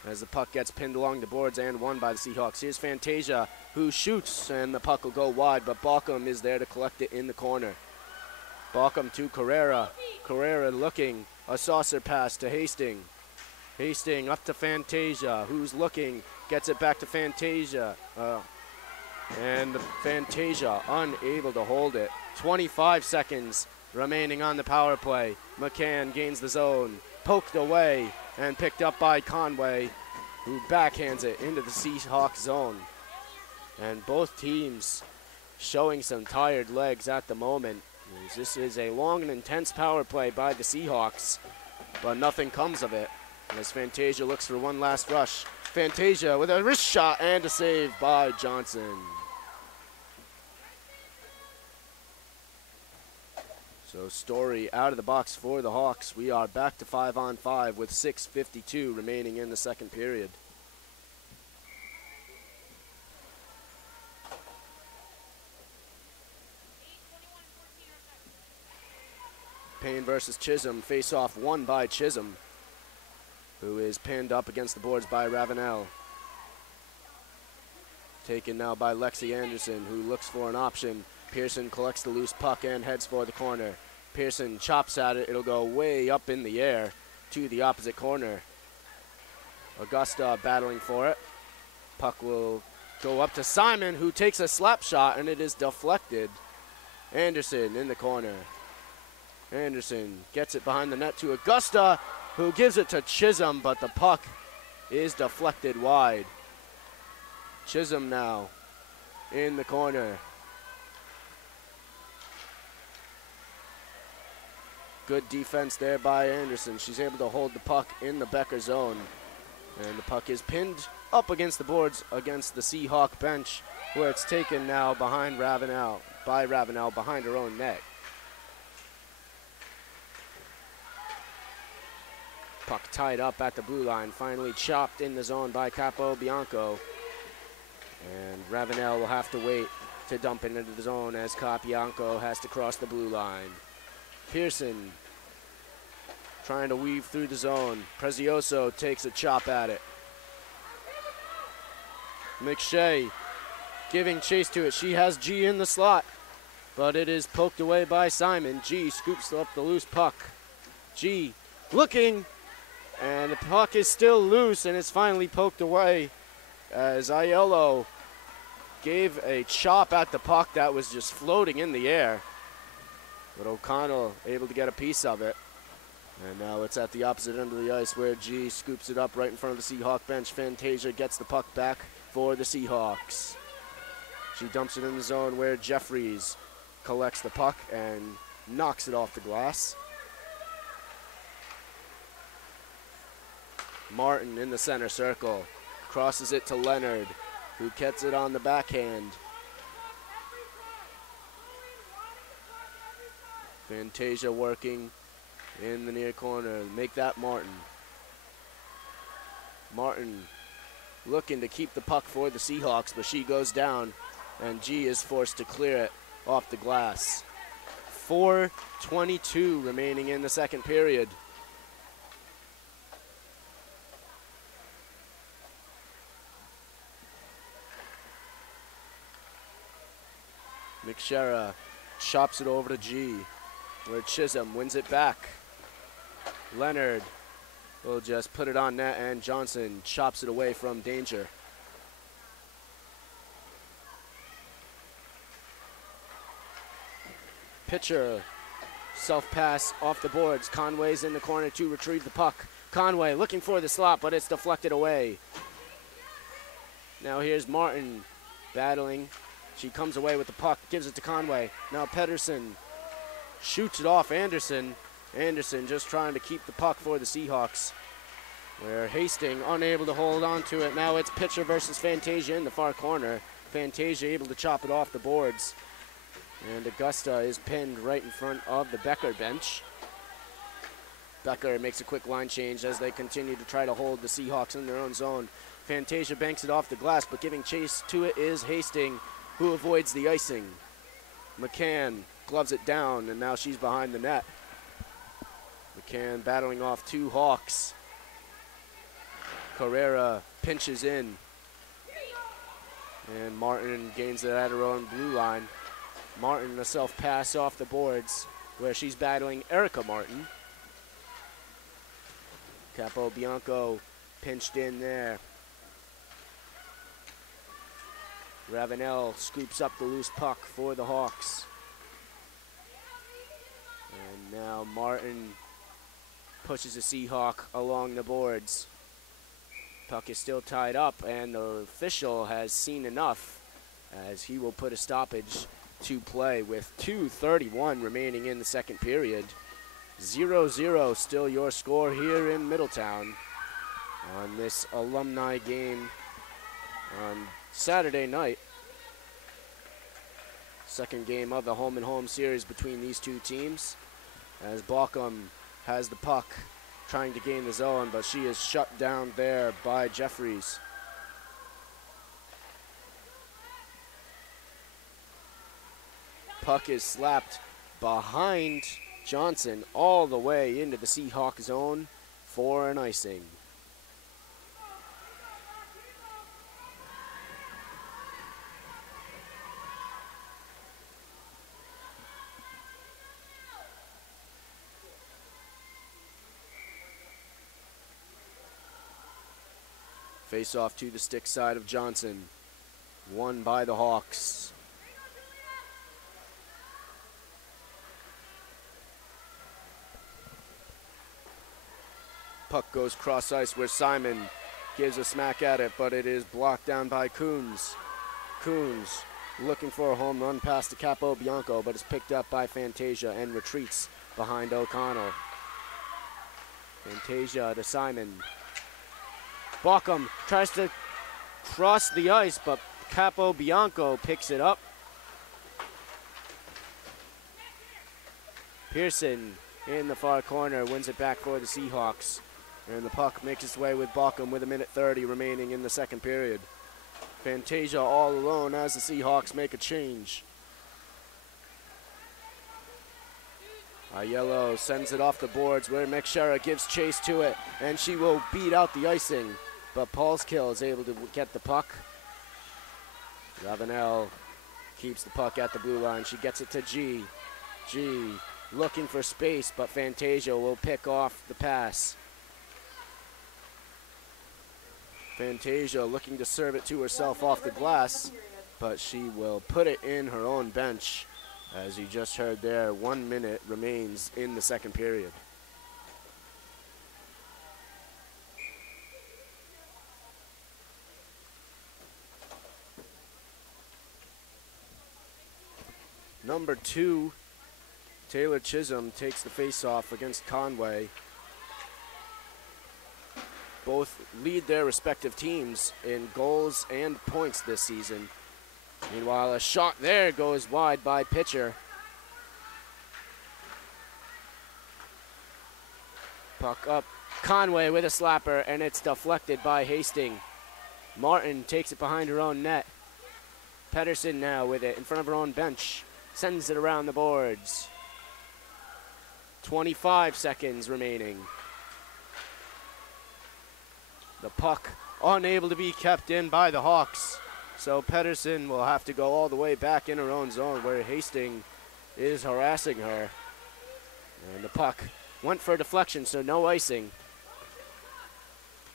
as the puck gets pinned along the boards and won by the Seahawks. Here's Fantasia, who shoots, and the puck will go wide, but Balcom is there to collect it in the corner. Balcom to Carrera. Carrera looking, a saucer pass to Hastings. Hastings up to Fantasia, who's looking, gets it back to Fantasia. And Fantasia unable to hold it. 25 seconds remaining on the power play. McCann gains the zone, poked away and picked up by Conway, who backhands it into the Seahawks zone. And both teams showing some tired legs at the moment. This is a long and intense power play by the Seahawks, but nothing comes of it as Fantasia looks for one last rush. Fantasia with a wrist shot and a save by Johnson. So Story out of the box for the Hawks. We are back to 5-on-5 with 6:52 remaining in the second period. Payne versus Chisholm. Face-off won by Chisholm, who is pinned up against the boards by Ravenel. Taken now by Lexi Anderson, who looks for an option. Pearson collects the loose puck and heads for the corner. Pearson chops at it. It'll go way up in the air to the opposite corner. Augusta battling for it. Puck will go up to Simon, who takes a slap shot, and it is deflected. Anderson in the corner. Anderson gets it behind the net to Augusta, who gives it to Chisholm, but the puck is deflected wide. Chisholm now in the corner. Good defense there by Anderson. She's able to hold the puck in the Becker zone. And the puck is pinned up against the boards against the Seahawk bench, where it's taken now behind Ravenel, by Ravenel behind her own net. Puck tied up at the blue line, finally chopped in the zone by Capobianco. And Ravenel will have to wait to dump it into the zone as Capobianco has to cross the blue line. Pearson trying to weave through the zone. Prezioso takes a chop at it. McShay giving chase to it. She has G in the slot, but it is poked away by Simon. G scoops up the loose puck. G looking, and the puck is still loose, and it's finally poked away as Aiello gave a chop at the puck that was just floating in the air. But O'Connell able to get a piece of it. And now it's at the opposite end of the ice where G scoops it up right in front of the Seahawk bench. Fantasia gets the puck back for the Seahawks. She dumps it in the zone where Jeffries collects the puck and knocks it off the glass. Martin in the center circle. Crosses it to Leonard, who gets it on the backhand. Fantasia working in the near corner. Make that Martin. Martin looking to keep the puck for the Seahawks, but she goes down, and G is forced to clear it off the glass. 4:22 remaining in the second period. McShera chops it over to G, where Chisholm wins it back. Leonard will just put it on net, and Johnson chops it away from danger. Pitcher, self-pass off the boards. Conway's in the corner to retrieve the puck. Conway looking for the slot, but it's deflected away. Now here's Martin battling. She comes away with the puck, gives it to Conway. Now Pedersen shoots it off Anderson. Anderson just trying to keep the puck for the Seahawks, where Hastings unable to hold on to it. Now it's Pitcher versus Fantasia in the far corner. Fantasia able to chop it off the boards. And Augusta is pinned right in front of the Becker bench. Becker makes a quick line change as they continue to try to hold the Seahawks in their own zone. Fantasia banks it off the glass, but giving chase to it is Hastings, who avoids the icing. McCann gloves it down, and now she's behind the net. McCann battling off two Hawks. Carrera pinches in, and Martin gains it at her own blue line. Martin a self-pass off the boards, where she's battling Erica Martin. Capobianco pinched in there. Ravenel scoops up the loose puck for the Hawks. And now Martin pushes the Seahawk along the boards. Puck is still tied up, and the official has seen enough as he will put a stoppage to play with 2:31 remaining in the second period. 0-0 still your score here in Middletown on this alumni game on Saturday night. Second game of the home and home series between these two teams, as Balcom has the puck trying to gain the zone, but she is shut down there by Jeffries. Puck is slapped behind Johnson all the way into the Seahawk zone for an icing. Face off to the stick side of Johnson. Won by the Hawks. Puck goes cross ice where Simon gives a smack at it, but it is blocked down by Coons. Coons looking for a home run past the Capobianco, but it's picked up by Fantasia and retreats behind O'Connell. Fantasia to Simon. Baucom tries to cross the ice, but Capo Bianco picks it up. Pearson in the far corner wins it back for the Seahawks. And the puck makes its way with Baucom with 1:30 remaining in the second period. Fantasia all alone as the Seahawks make a change. Aiello sends it off the boards where McShera gives chase to it, and she will beat out the icing, but Paulskill is able to get the puck. Ravenel keeps the puck at the blue line. She gets it to G. G looking for space, but Fantasia will pick off the pass. Fantasia looking to serve it to herself off the glass, but she will put it in her own bench. As you just heard there, 1 minute remains in the second period. Number 2, Taylor Chisholm takes the face-off against Conway. Both lead their respective teams in goals and points this season. Meanwhile, a shot there goes wide by pitcher. Puck up. Conway with a slapper, and it's deflected by Hastings. Martin takes it behind her own net. Pedersen now with it in front of her own bench. Sends it around the boards. 25 seconds remaining. The puck unable to be kept in by the Hawks. So Pedersen will have to go all the way back in her own zone where Hastings is harassing her. And the puck went for a deflection, so no icing.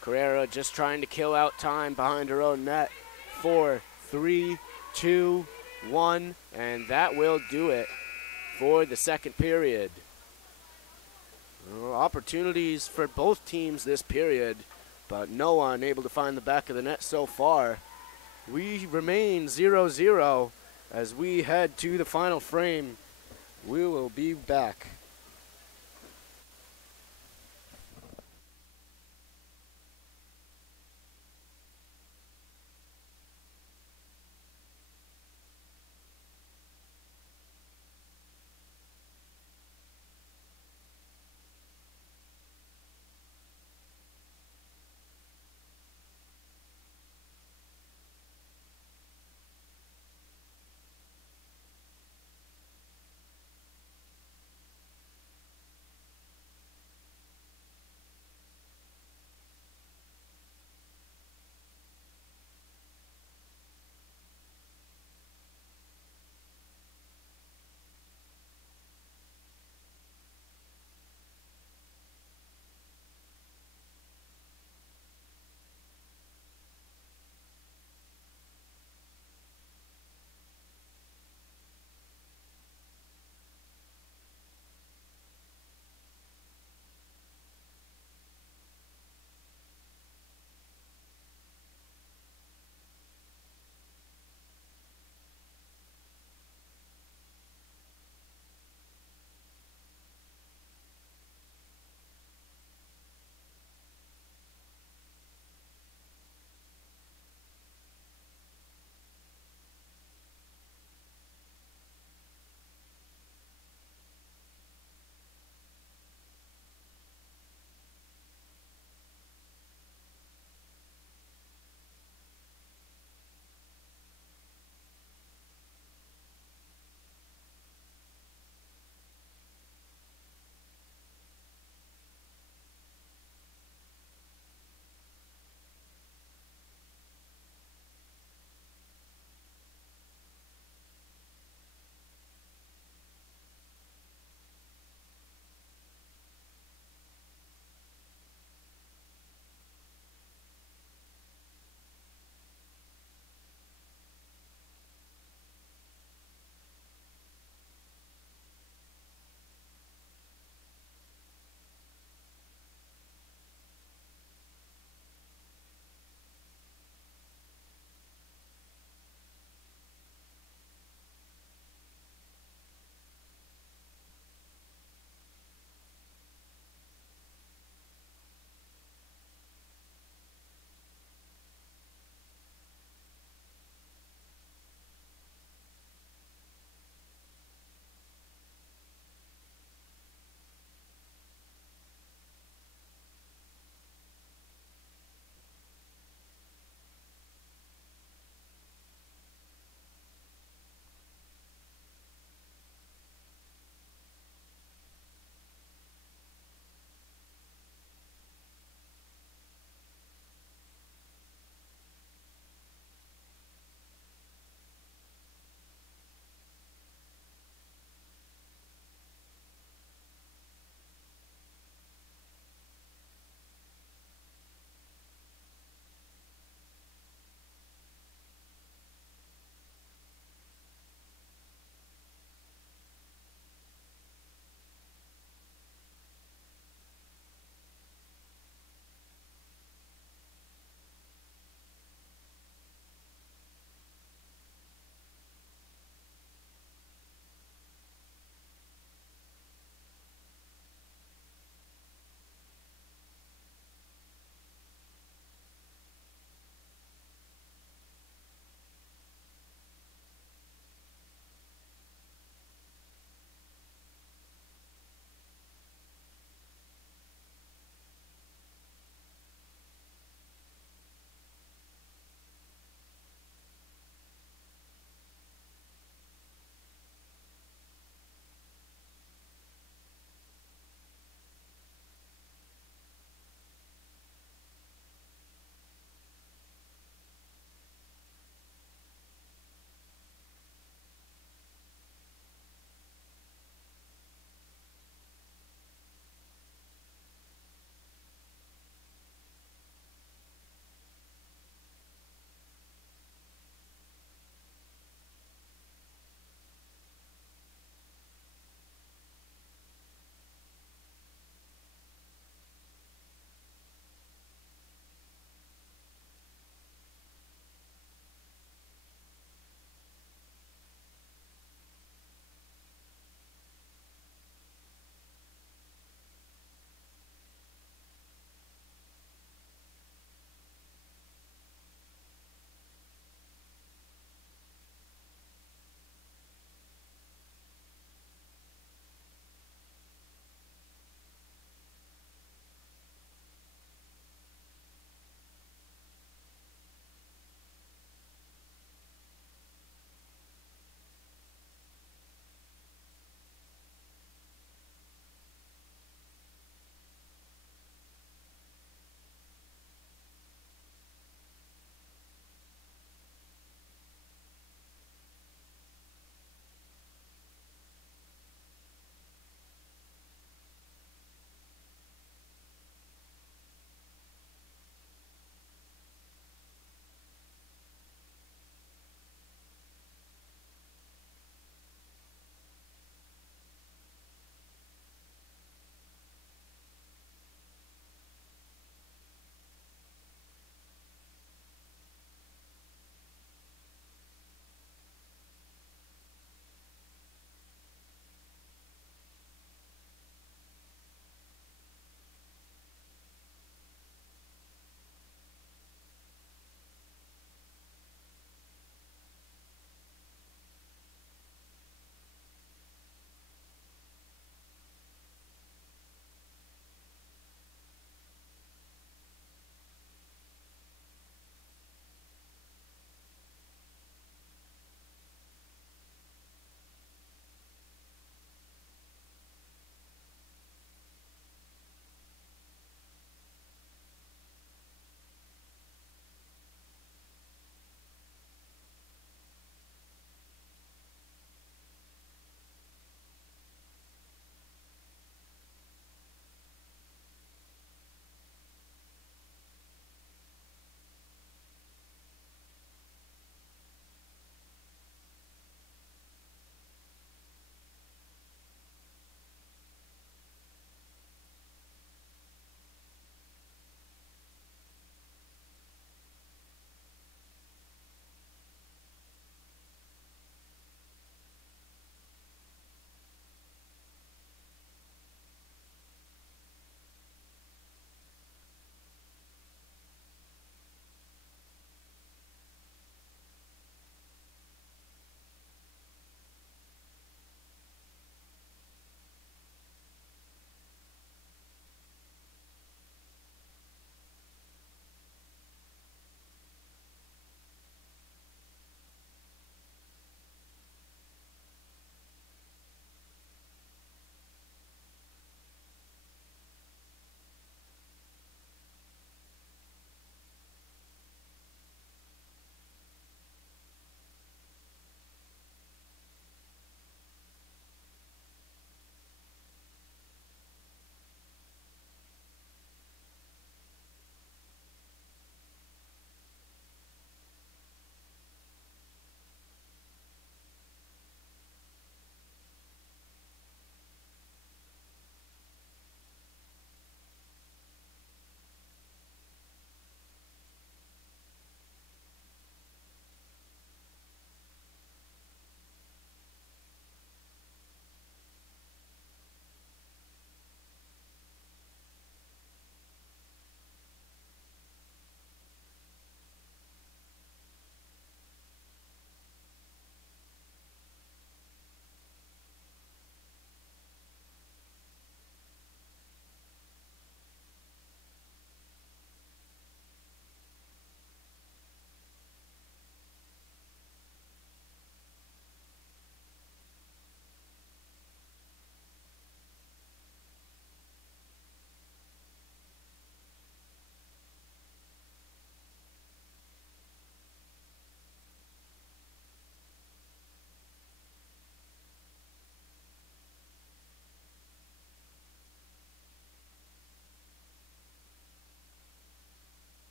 Carrera just trying to kill out time behind her own net. 4, 3, 2, 1, and that will do it for the second period. Opportunities for both teams this period, but no one able to find the back of the net so far. We remain 0-0 as we head to the final frame. We will be back.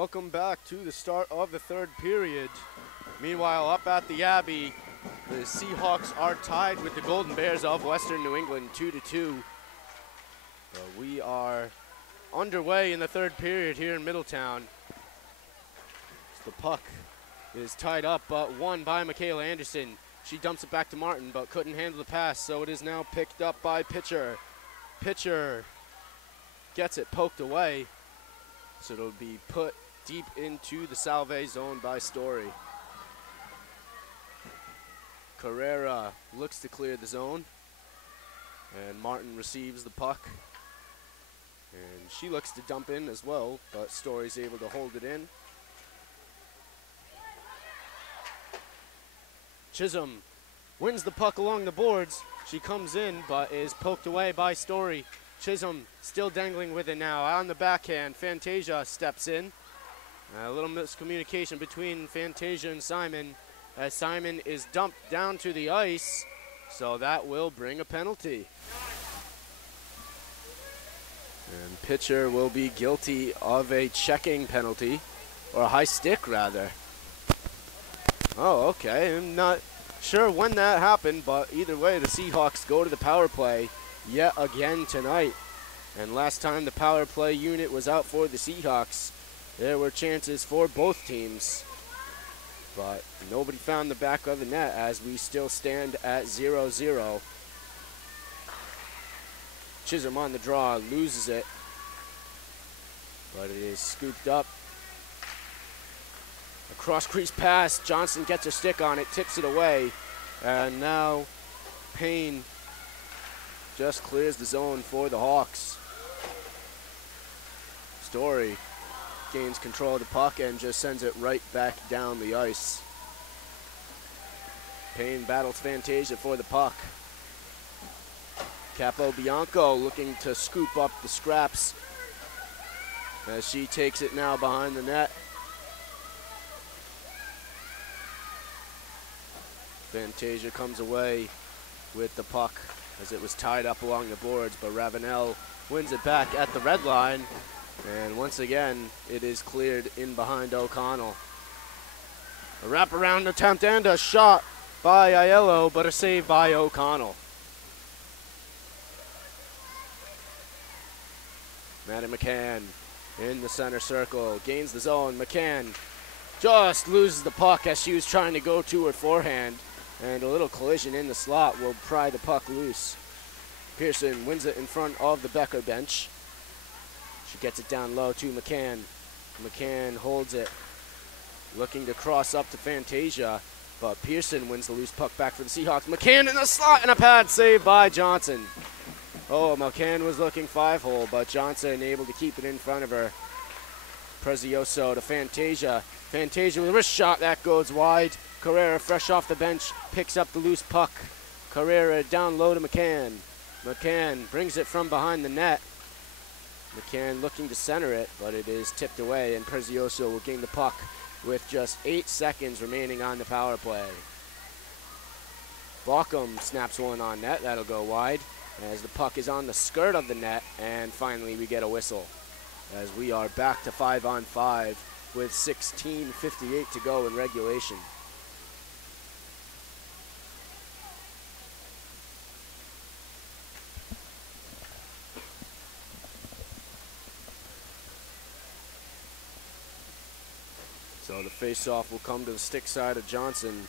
Welcome back to the start of the third period. Meanwhile, up at the Abbey, the Seahawks are tied with the Golden Bears of Western New England 2-2. We are underway in the third period here in Middletown. The puck is tied up, but won by Michaela Anderson. She dumps it back to Martin, but couldn't handle the pass, so it is now picked up by Pitcher. Pitcher gets it poked away, so it'll be put deep into the Salve zone by Story. Carrera looks to clear the zone, and Martin receives the puck. And she looks to dump in as well, but Story's able to hold it in. Chisholm wins the puck along the boards. She comes in, but is poked away by Story. Chisholm still dangling with it now. On the backhand, Fantasia steps in. A little miscommunication between Fantasia and Simon, as Simon is dumped down to the ice, so that will bring a penalty. And Pitcher will be guilty of a checking penalty, or a high stick rather. Oh, okay. I'm not sure when that happened, but either way, the Seahawks go to the power play yet again tonight. And last time the power play unit was out for the Seahawks, there were chances for both teams, but nobody found the back of the net as we still stand at 0-0. Chisholm on the draw, loses it, but it is scooped up. A cross-crease pass, Johnson gets a stick on it, tips it away, and now Payne just clears the zone for the Hawks. Story gains control of the puck and just sends it right back down the ice. Payne battles Fantasia for the puck. Capobianco looking to scoop up the scraps as she takes it now behind the net. Fantasia comes away with the puck as it was tied up along the boards, but Ravenel wins it back at the red line, and once again it is cleared in behind O'Connell. A wraparound attempt and a shot by Aiello, but a save by O'Connell. Maddie McCann in the center circle, gains the zone. McCann just loses the puck as she was trying to go to her forehand, and a little collision in the slot will pry the puck loose. Pearson wins it in front of the Becker bench. She gets it down low to McCann. McCann holds it, looking to cross up to Fantasia, but Pearson wins the loose puck back for the Seahawks. McCann in the slot and a pad save by Johnson. Oh, McCann was looking 5-hole, but Johnson able to keep it in front of her. Prezioso to Fantasia. Fantasia with a wrist shot that goes wide. Carrera, fresh off the bench, picks up the loose puck. Carrera down low to McCann. McCann brings it from behind the net. McCann looking to center it, but it is tipped away, and Prezioso will gain the puck with just 8 seconds remaining on the power play. Baucom snaps one on net. That'll go wide as the puck is on the skirt of the net, and finally we get a whistle as we are back to 5-on-5 with 16:58 to go in regulation. So the face-off will come to the stick side of Johnson.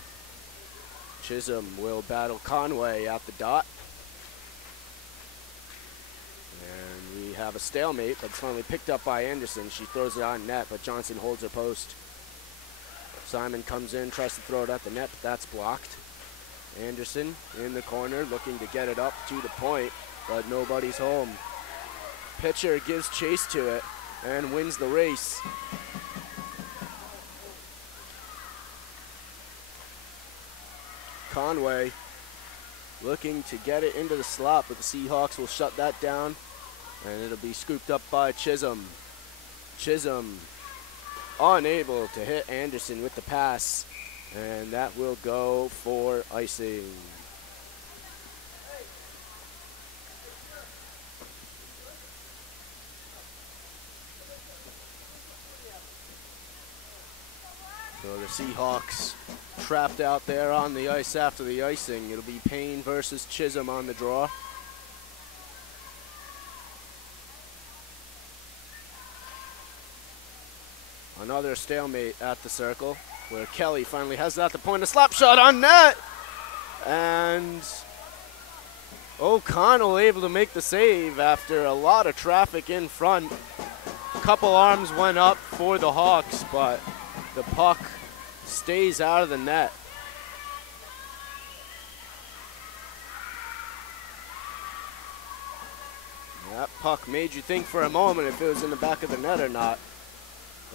Chisholm will battle Conway at the dot. And we have a stalemate, but it's finally picked up by Anderson. She throws it on net, but Johnson holds her post. Simon comes in, tries to throw it at the net, but that's blocked. Anderson in the corner, looking to get it up to the point, but nobody's home. Pitcher gives chase to it and wins the race. Conway looking to get it into the slot, but the Seahawks will shut that down, and it'll be scooped up by Chisholm. Chisholm unable to hit Anderson with the pass, and that will go for icing. So the Seahawks trapped out there on the ice after the icing. It'll be Payne versus Chisholm on the draw. Another stalemate at the circle, where Kelly finally has it at the point. A slap shot on net! And O'Connell able to make the save after a lot of traffic in front. A couple arms went up for the Hawks, but the puck stays out of the net. That puck made you think for a moment if it was in the back of the net or not.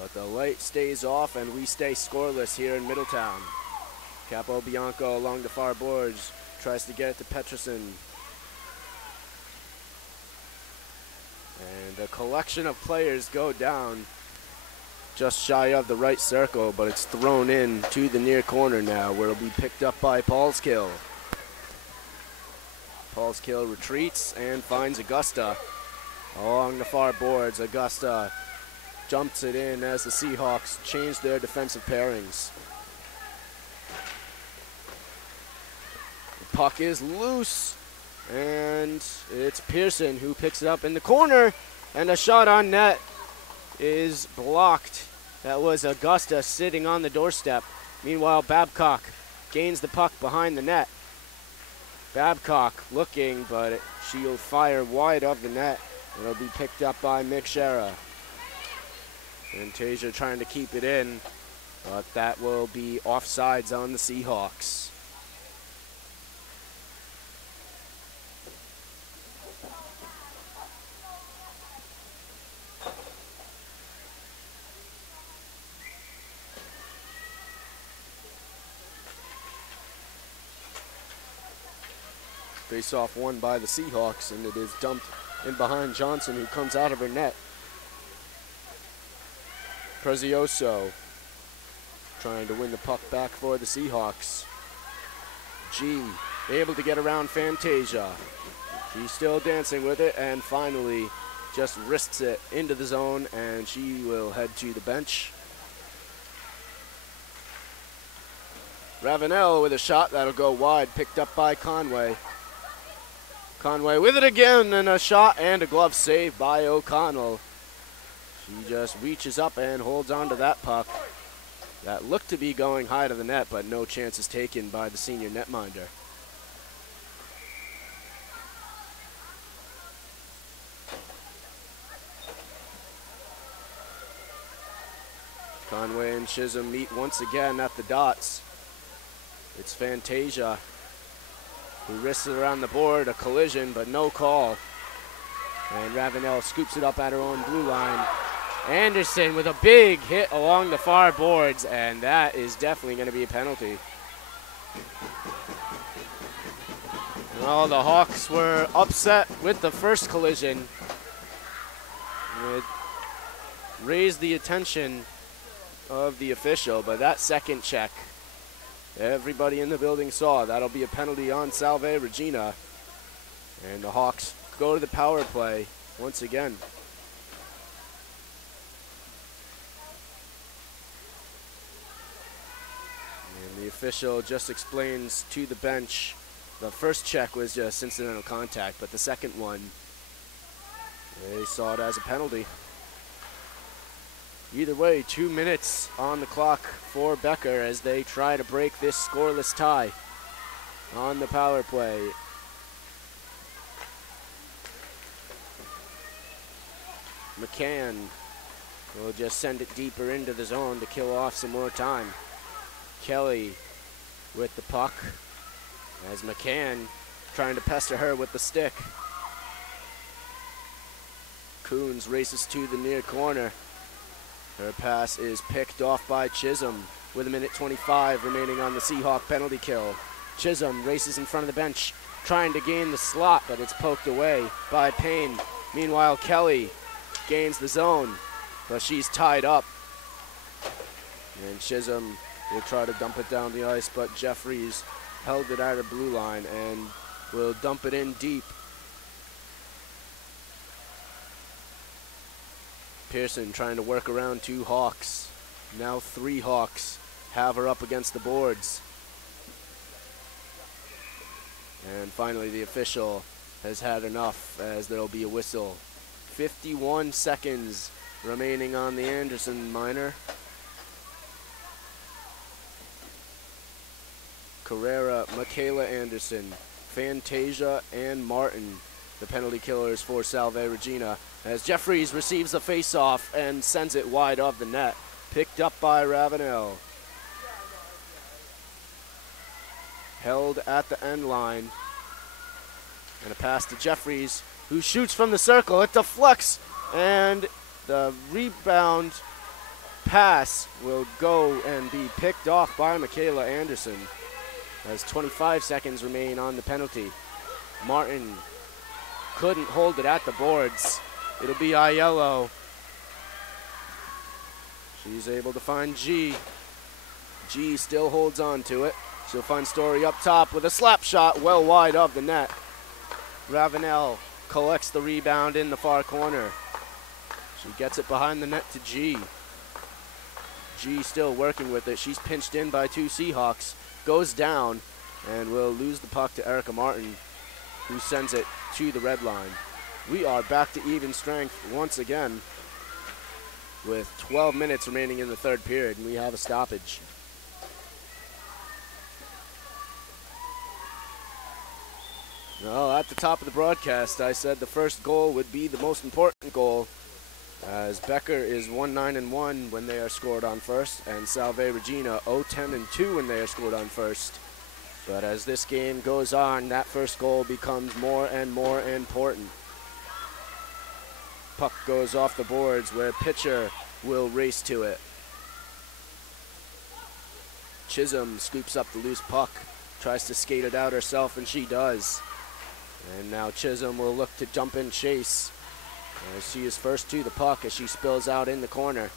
But the light stays off and we stay scoreless here in Middletown. Capobianco along the far boards tries to get it to Peterson. And a collection of players go down just shy of the right circle, but it's thrown in to the near corner now, where it'll be picked up by Paulskill. Paulskill retreats and finds Augusta along the far boards. Augusta jumps it in as the Seahawks change their defensive pairings. The puck is loose, and it's Pearson who picks it up in the corner, and a shot on net is blocked. That was Augusta sitting on the doorstep. Meanwhile, Babcock gains the puck behind the net. Babcock looking, but she'll fire wide of the net. It'll be picked up by Mick Shera. Fantasia trying to keep it in, but that will be offsides on the Seahawks. Face-off won by the Seahawks, and it is dumped in behind Johnson, who comes out of her net. Prezioso trying to win the puck back for the Seahawks. G able to get around Fantasia. She's still dancing with it and finally just wrists it into the zone, and she will head to the bench. Ravenel with a shot that'll go wide, picked up by Conway. Conway with it again, and a shot and a glove save by O'Connell. She just reaches up and holds on to that puck. That looked to be going high to the net, but no chances taken by the senior netminder. Conway and Chisholm meet once again at the dots. It's Fantasia who risks it around the board, a collision, but no call. And Ravenel scoops it up at her own blue line. Anderson with a big hit along the far boards, and that is definitely going to be a penalty. Well, the Hawks were upset with the first collision. It raised the attention of the official, but that second check, everybody in the building saw. That'll be a penalty on Salve Regina. And the Hawks go to the power play once again. And the official just explains to the bench the first check was just incidental contact, but the second one, they saw it as a penalty. Either way, 2 minutes on the clock for Becker as they try to break this scoreless tie on the power play. McCann will just send it deeper into the zone to kill off some more time. Kelly with the puck as McCann trying to pester her with the stick. Coons races to the near corner. Her pass is picked off by Chisholm with 1:25 remaining on the Seahawk penalty kill. Chisholm races in front of the bench, trying to gain the slot, but it's poked away by Payne. Meanwhile, Kelly gains the zone, but she's tied up. And Chisholm will try to dump it down the ice, but Jeffries held it at her blue line and will dump it in deep. Pearson trying to work around two Hawks. Now 3 Hawks have her up against the boards. And finally, the official has had enough, as there'll be a whistle. 51 seconds remaining on the Anderson minor. Carrera, Michaela Anderson, Fantasia, and Martin, the penalty killers for Salve Regina, as Jeffries receives the face-off and sends it wide of the net. Picked up by Ravenel. Held at the end line. And a pass to Jeffries, who shoots from the circle. It deflects, and the rebound pass will go and be picked off by Michaela Anderson, as 25 seconds remain on the penalty. Martin couldn't hold it at the boards. It'll be Aiello. She's able to find G. G still holds on to it. She'll find Story up top with a slap shot well wide of the net. Ravenel collects the rebound in the far corner. She gets it behind the net to G. G still working with it. She's pinched in by two Seahawks. Goes down and will lose the puck to Erica Martin, who sends it to the red line. We are back to even strength once again with 12 minutes remaining in the third period, and we have a stoppage. Well, at the top of the broadcast, I said the first goal would be the most important goal, as Becker is 1-9-1 when they are scored on first, and Salve Regina 0-10-2 when they are scored on first. But as this game goes on, that first goal becomes more and more important. Puck goes off the boards where pitcher will race to it. Chisholm scoops up the loose puck, tries to skate it out herself, and she does. And now Chisholm will look to jump in chase, as she is first to the puck as she spills out in the corner.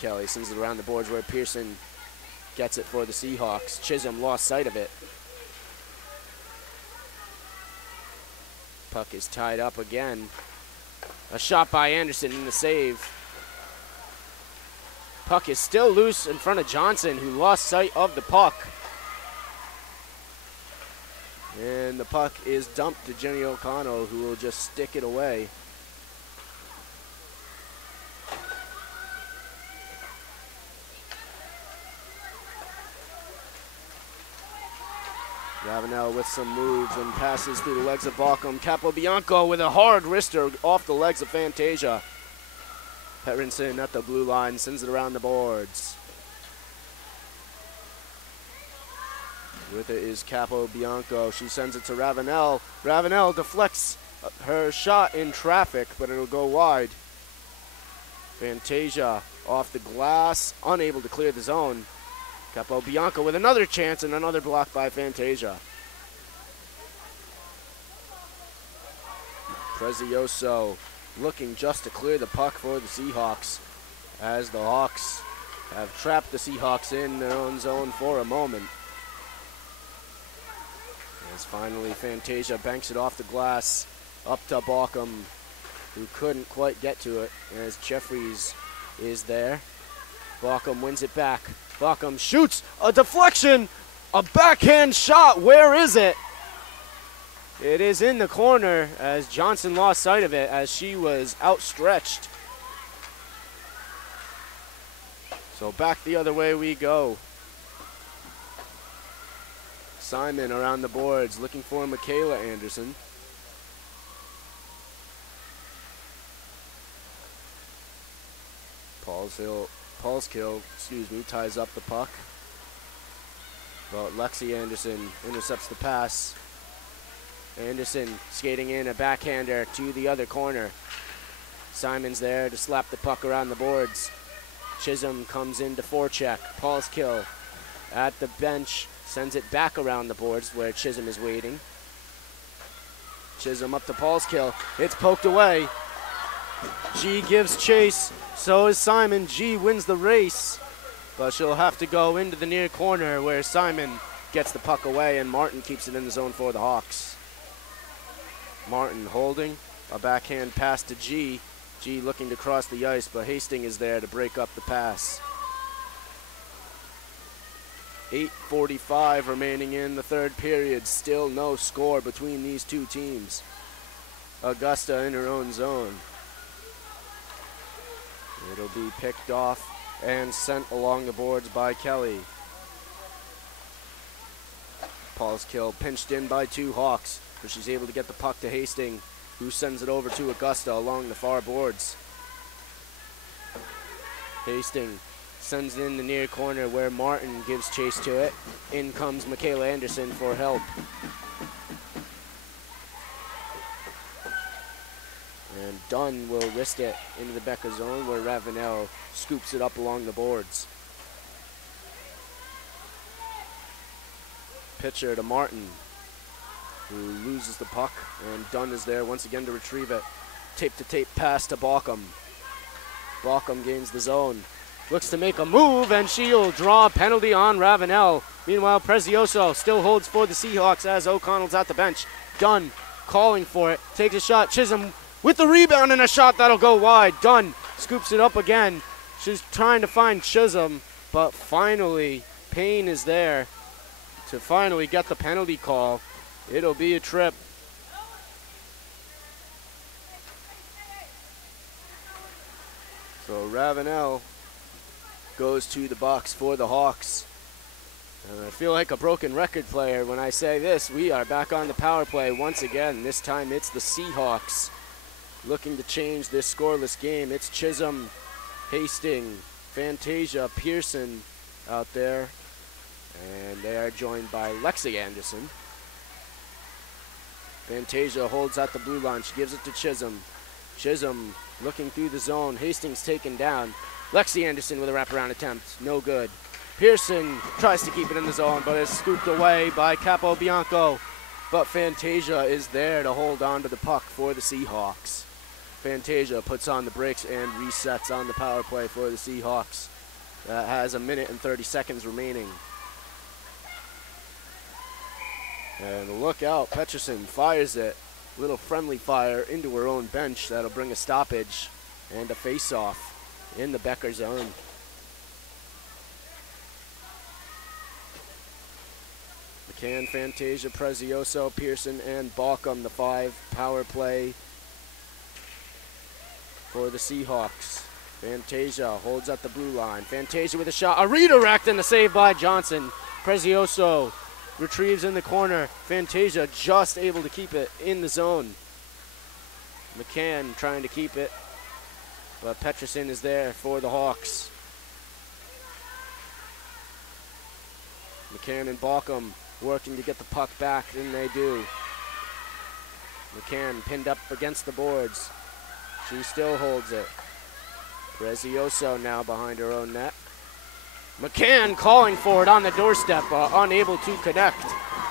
Kelly sends it around the boards where Pearson gets it for the Seahawks. Chisholm lost sight of it. Puck is tied up again. A shot by Anderson in the save. Puck is still loose in front of Johnson, who lost sight of the puck. And the puck is dumped to Jenny O'Connell, who will just stick it away. Ravenel with some moves and passes through the legs of Balcom. Capobianco with a hard wrister off the legs of Fantasia. Petrinson at the blue line sends it around the boards. With it is Capobianco. She sends it to Ravenel. Ravenel deflects her shot in traffic, but it'll go wide. Fantasia off the glass, unable to clear the zone. Capobianco with another chance and another block by Fantasia. Prezioso looking just to clear the puck for the Seahawks, as the Hawks have trapped the Seahawks in their own zone for a moment. As finally Fantasia banks it off the glass up to Balcom, who couldn't quite get to it, as Jeffries is there. Balcom wins it back. Balcom shoots a deflection, a backhand shot. Where is it? It is in the corner, as Johnson lost sight of it as she was outstretched. So back the other way we go. Simon around the boards looking for Michaela Anderson. Paulskill, ties up the puck. But Lexi Anderson intercepts the pass. Anderson skating in a backhander to the other corner. Simon's there to slap the puck around the boards. Chisholm comes in to forecheck. Paulskill at the bench sends it back around the boards where Chisholm is waiting. Chisholm up to Paulskill. It's poked away. G gives chase. So is Simon. G wins the race, but she'll have to go into the near corner where Simon gets the puck away and Martin keeps it in the zone for the Hawks. Martin holding a backhand pass to G. G looking to cross the ice, but Hastings is there to break up the pass. 8:45 remaining in the third period. Still no score between these two teams. Augusta in her own zone. It'll be picked off and sent along the boards by Kelly. Paul's kill pinched in by two Hawks, but she's able to get the puck to Hastings, who sends it over to Augusta along the far boards. Hastings sends it in the near corner where Martin gives chase to it. In comes Michaela Anderson for help. And Dunn will wrist it into the Becker zone where Ravenel scoops it up along the boards. Pitcher to Martin, who loses the puck, and Dunn is there once again to retrieve it. Tape-to-tape pass to Baucom. Baucom gains the zone. Looks to make a move, and she'll draw a penalty on Ravenel. Meanwhile, Prezioso still holds for the Seahawks as O'Connell's at the bench. Dunn calling for it, takes a shot. Chisholm with the rebound and a shot that'll go wide. Dunn scoops it up again. She's trying to find Chisholm, but finally Payne is there to finally get the penalty call. It'll be a trip. So Ravenel goes to the box for the Hawks. And I feel like a broken record player when I say this. We are back on the power play once again. This time it's the Seahawks looking to change this scoreless game. It's Chisholm, Hastings, Fantasia, Pearson out there. And they are joined by Lexi Anderson. Fantasia holds at the blue line. She gives it to Chisholm. Chisholm looking through the zone. Hastings taken down. Lexi Anderson with a wraparound attempt. No good. Pearson tries to keep it in the zone, but is scooped away by Capobianco. But Fantasia is there to hold on to the puck for the Seahawks. Fantasia puts on the brakes and resets on the power play for the Seahawks. That has 1 minute and 30 seconds remaining. And look out, Petterson fires it. Little friendly fire into her own bench. That'll bring a stoppage and a face-off in the Becker zone. McCann, Fantasia, Prezioso, Pearson, and Baucom, the 5 power play for the Seahawks. Fantasia holds up the blue line. Fantasia with a shot, a redirect, and a save by Johnson. Prezioso retrieves in the corner. Fantasia just able to keep it in the zone. McCann trying to keep it, but Petterson is there for the Hawks. McCann and Baucom working to get the puck back, and they do. McCann pinned up against the boards. She still holds it. Prezioso now behind her own net. McCann calling for it on the doorstep, unable to connect.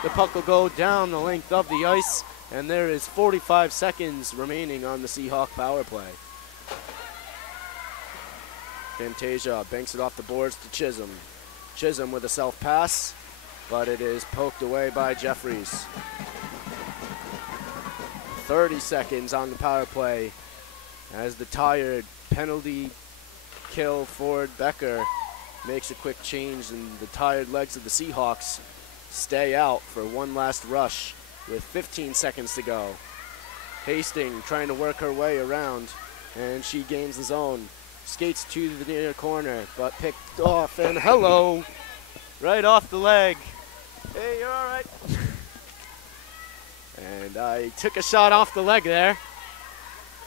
The puck will go down the length of the ice, and there is 45 seconds remaining on the Seahawk power play. Fantasia banks it off the boards to Chisholm. Chisholm with a self-pass, but it is poked away by Jeffries. 30 seconds on the power play as the tired penalty kill Ford Becker makes a quick change, and the tired legs of the Seahawks stay out for one last rush with 15 seconds to go. Hastings trying to work her way around, and she gains the zone. Skates to the near corner, but picked off, and hello, right off the leg. Hey, you're all right. And I took a shot off the leg there.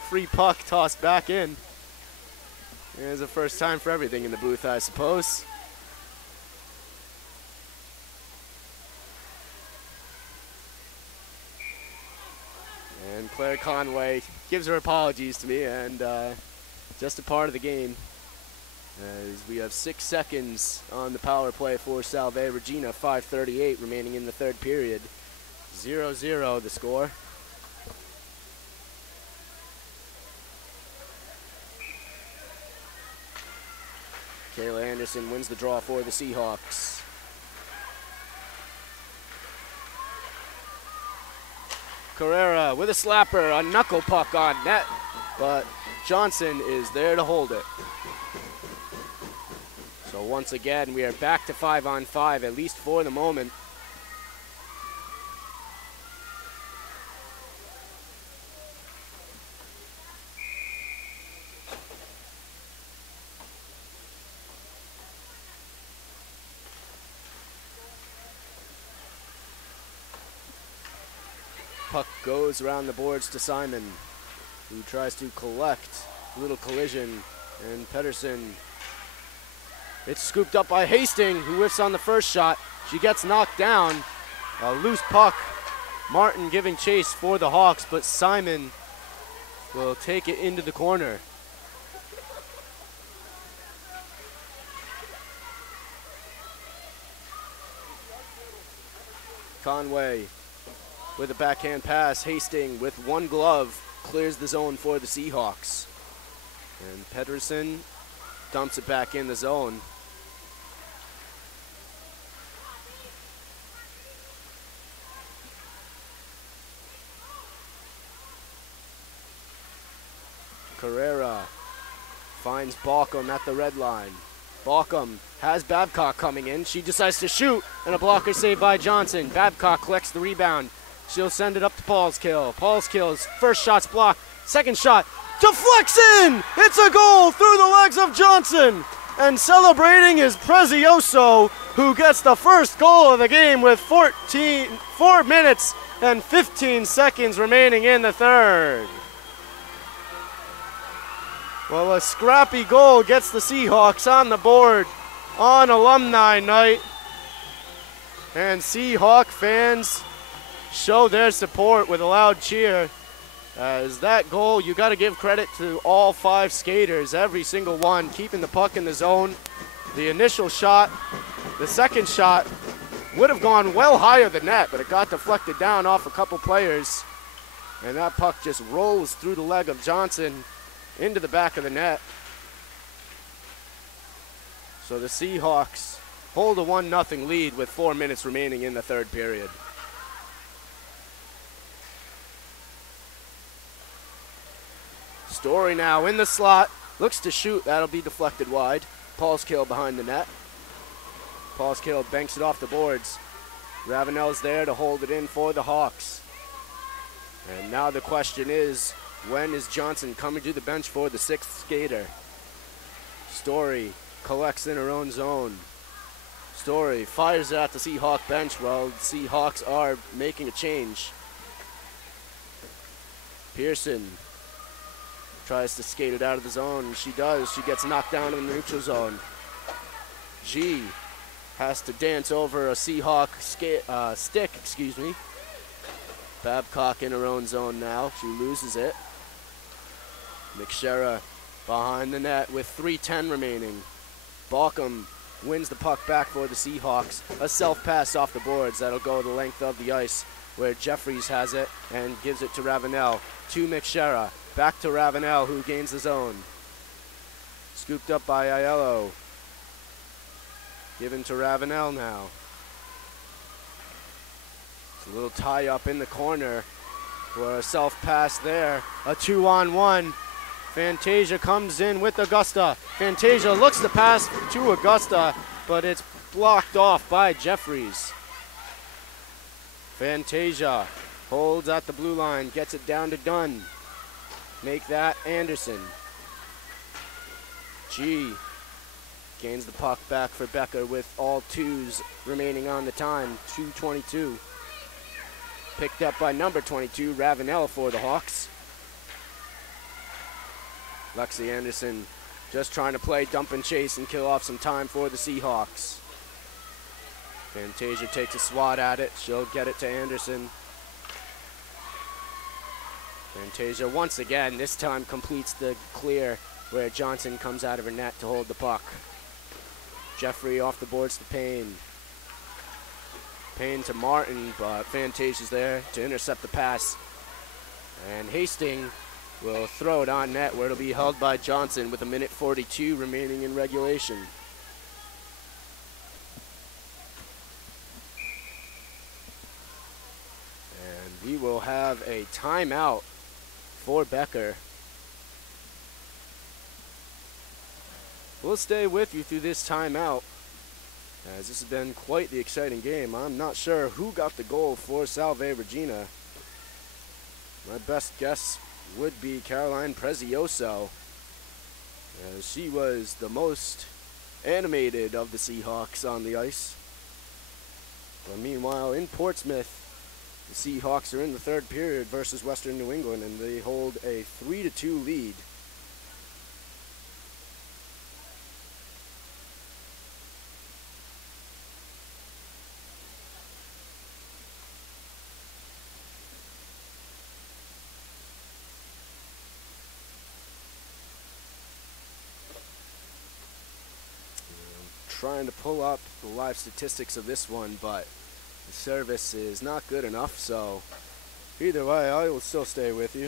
Free puck tossed back in. It was the first time for everything in the booth, I suppose. And Claire Conway gives her apologies to me, and just a part of the game. As we have 6 seconds on the power play for Salve Regina, 5:38 remaining in the third period. 0-0 the score. Kayla Anderson wins the draw for the Seahawks. Carrera with a slapper, a knuckle puck on net. but Johnson is there to hold it. So once again, we are back to 5-on-5, at least for the moment. Puck goes around the boards to Simon, who tries to collect. A little collision, and Pedersen. It's scooped up by Hastings, who whiffs on the first shot. She gets knocked down. A loose puck. Martin giving chase for the Hawks, but Simon will take it into the corner. Conway with a backhand pass. Hastings with one glove clears the zone for the Seahawks. And Pedersen dumps it back in the zone. Carrera finds Balcom at the red line. Balcom has Babcock coming in. She decides to shoot, and a blocker saved by Johnson. Babcock collects the rebound. She'll send it up to Paulskill. Paulskill's first shot's blocked. Second shot deflects in! It's a goal through the legs of Johnson. And celebrating is Prezioso, who gets the first goal of the game with 4 minutes and 15 seconds remaining in the third. Well, a scrappy goal gets the Seahawks on the board on alumni night. And Seahawk fans show their support with a loud cheer. As that goal, you got to give credit to all 5 skaters, every single one, keeping the puck in the zone. The initial shot, the second shot would have gone well higher than net, but it got deflected down off a couple players. And that puck just rolls through the leg of Johnson into the back of the net. So the Seahawks hold a 1-0 lead with 4 minutes remaining in the third period. Story now in the slot, looks to shoot, that'll be deflected wide. Paulskill behind the net. Paulskill banks it off the boards. Ravenel's there to hold it in for the Hawks. And now the question is, when is Johnson coming to the bench for the 6th skater? Story collects in her own zone. Story fires it at the Seahawk bench while the Seahawks are making a change. Pearson tries to skate it out of the zone. She does. She gets knocked down in the neutral zone. G has to dance over a Seahawk stick. Babcock in her own zone now. She loses it. McShera behind the net with 3:10 remaining. Balcom wins the puck back for the Seahawks. A self-pass off the boards that'll go the length of the ice where Jeffries has it and gives it to Ravenel. To McShera. Back to Ravenel, who gains the zone. Scooped up by Aiello. Given to Ravenel now. It's a little tie-up in the corner for a self-pass there. A 2-on-1. Fantasia comes in with Augusta. Fantasia looks to pass to Augusta, but it's blocked off by Jeffries. Fantasia holds at the blue line, gets it down to Dunn. Make that Anderson. G gains the puck back for Becker with all 2s remaining on the time, 2:22. Picked up by number 22, Ravenel for the Hawks. Lexi Anderson just trying to play dump and chase and kill off some time for the Seahawks. Fantasia takes a swat at it. She'll get it to Anderson. Fantasia once again, this time completes the clear where Johnson comes out of her net to hold the puck. Jeffrey off the boards to Payne. Payne to Martin, but Fantasia's there to intercept the pass. And Hastings will throw it on net where it'll be held by Johnson with 1:42 remaining in regulation. And we will have a timeout for Becker. We'll stay with you through this timeout, as this has been quite the exciting game. I'm not sure who got the goal for Salve Regina. My best guess would be Caroline Prezioso, as she was the most animated of the Seahawks on the ice. But meanwhile, in Portsmouth, the Seahawks are in the third period versus Western New England, and they hold a 3-2 lead. Trying to pull up the live statistics of this one, but the service is not good enough, so either way, I will still stay with you.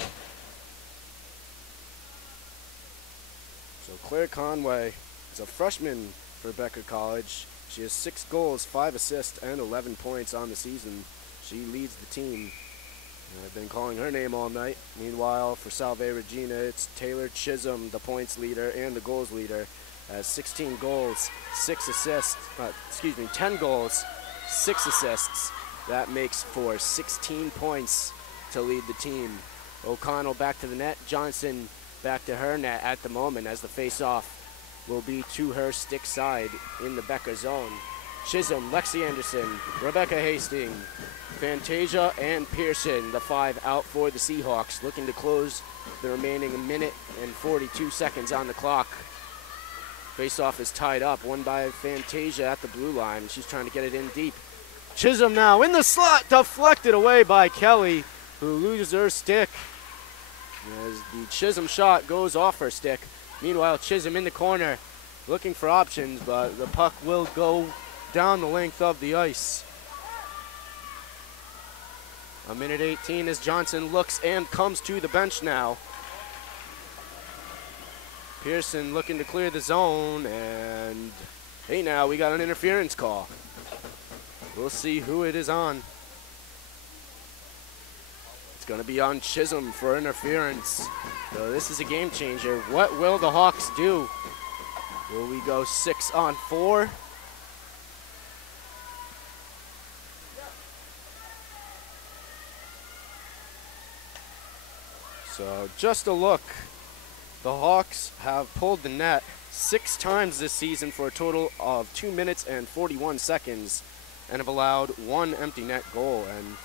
So Claire Conway is a freshman for Becker College. She has 6 goals, 5 assists, and 11 points on the season. She leads the team. And I've been calling her name all night. Meanwhile, for Salve Regina, it's Taylor Chisholm, the points leader and the goals leader. Has 16 goals, 6 assists, 10 goals, 6 assists. That makes for 16 points to lead the team. O'Connell back to the net, Johnson back to her net at the moment, as the face-off will be to her stick side in the Becker zone. Chisholm, Lexi Anderson, Rebecca Hastings, Fantasia, and Pearson, the 5 out for the Seahawks, looking to close the remaining minute and 42 seconds on the clock. Face-off is tied up, won by Fantasia at the blue line. She's trying to get it in deep. Chisholm now in the slot, deflected away by Kelly, who loses her stick as the Chisholm shot goes off her stick. Meanwhile, Chisholm in the corner, looking for options, but the puck will go down the length of the ice. A minute 18 as Johnson looks and comes to the bench now. Pearson looking to clear the zone, and hey, now we got an interference call. We'll see who it is on. It's going to be on Chisholm for interference. So this is a game changer. What will the Hawks do? Will we go 6-on-4? So just a look. The Hawks have pulled the net 6 times this season for a total of 2 minutes and 41 seconds and have allowed 1 empty net goal. And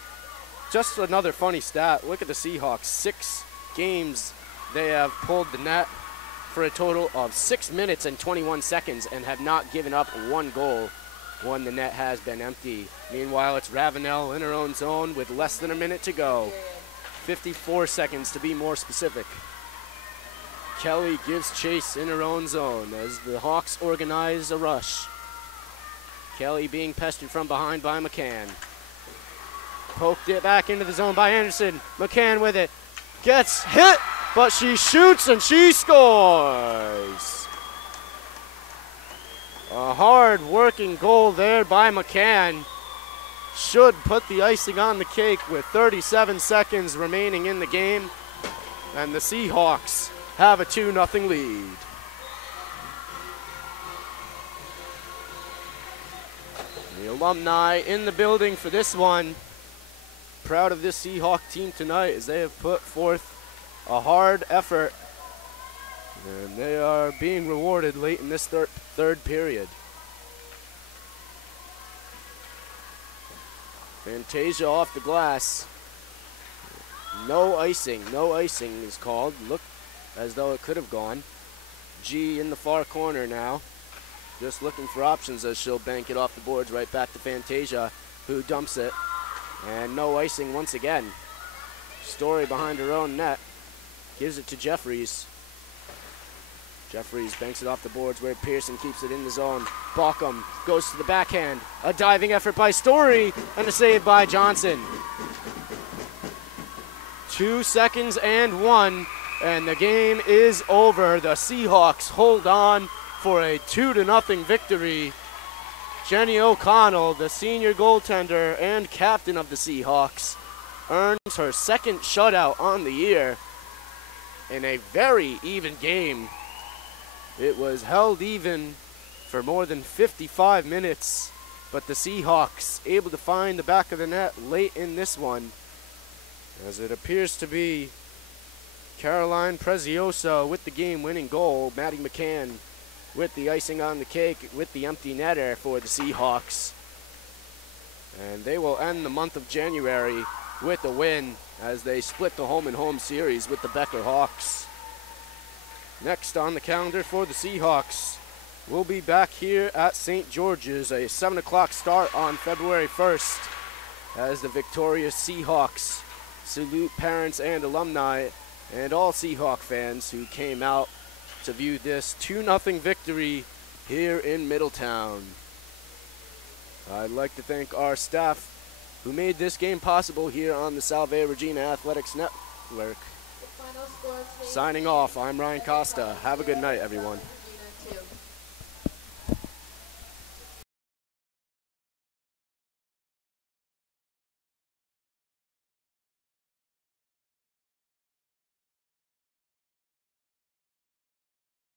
just another funny stat, look at the Seahawks. 6 games they have pulled the net for a total of 6 minutes and 21 seconds and have not given up 1 goal when the net has been empty. Meanwhile, it's Ravenel in her own zone with less than a minute to go. 54 seconds to be more specific. Kelly gives chase in her own zone as the Hawks organize a rush. Kelly being pestered from behind by McCann. Poked it back into the zone by Anderson. McCann with it. Gets hit, but she shoots and she scores. A hard-working goal there by McCann. Should put the icing on the cake with 37 seconds remaining in the game. And the Seahawks have a 2-0 lead. The alumni in the building for this one. Proud of this Seahawk team tonight as they have put forth a hard effort. And they are being rewarded late in this third period. Fantasia off the glass. No icing is called. Look as though it could have gone. G in the far corner now. Just looking for options as she'll bank it off the boards right back to Fantasia, who dumps it. And no icing once again. Story behind her own net. Gives it to Jeffries. Jeffries banks it off the boards where Pearson keeps it in the zone. Baucom goes to the backhand. A diving effort by Story and a save by Johnson. 2 seconds and 1, and the game is over. The Seahawks hold on for a 2-0 victory. Jenny O'Connell, the senior goaltender and captain of the Seahawks, earns her 2nd shutout on the year in a very even game. It was held even for more than 55 minutes, but the Seahawks able to find the back of the net late in this one, as it appears to be Caroline Preziosa with the game-winning goal. Maddie McCann with the icing on the cake with the empty netter for the Seahawks. And they will end the month of January with a win as they split the home-and-home series with the Becker Hawks. Next on the calendar for the Seahawks, we'll be back here at St. George's, a 7 o'clock start on February 1st, as the victorious Seahawks salute parents and alumni and all Seahawk fans who came out to view this 2-0 victory here in Middletown. I'd like to thank our staff who made this game possible here on the Salve Regina Athletics Network. Signing off, I'm Ryan Costa. Have a good night, everyone.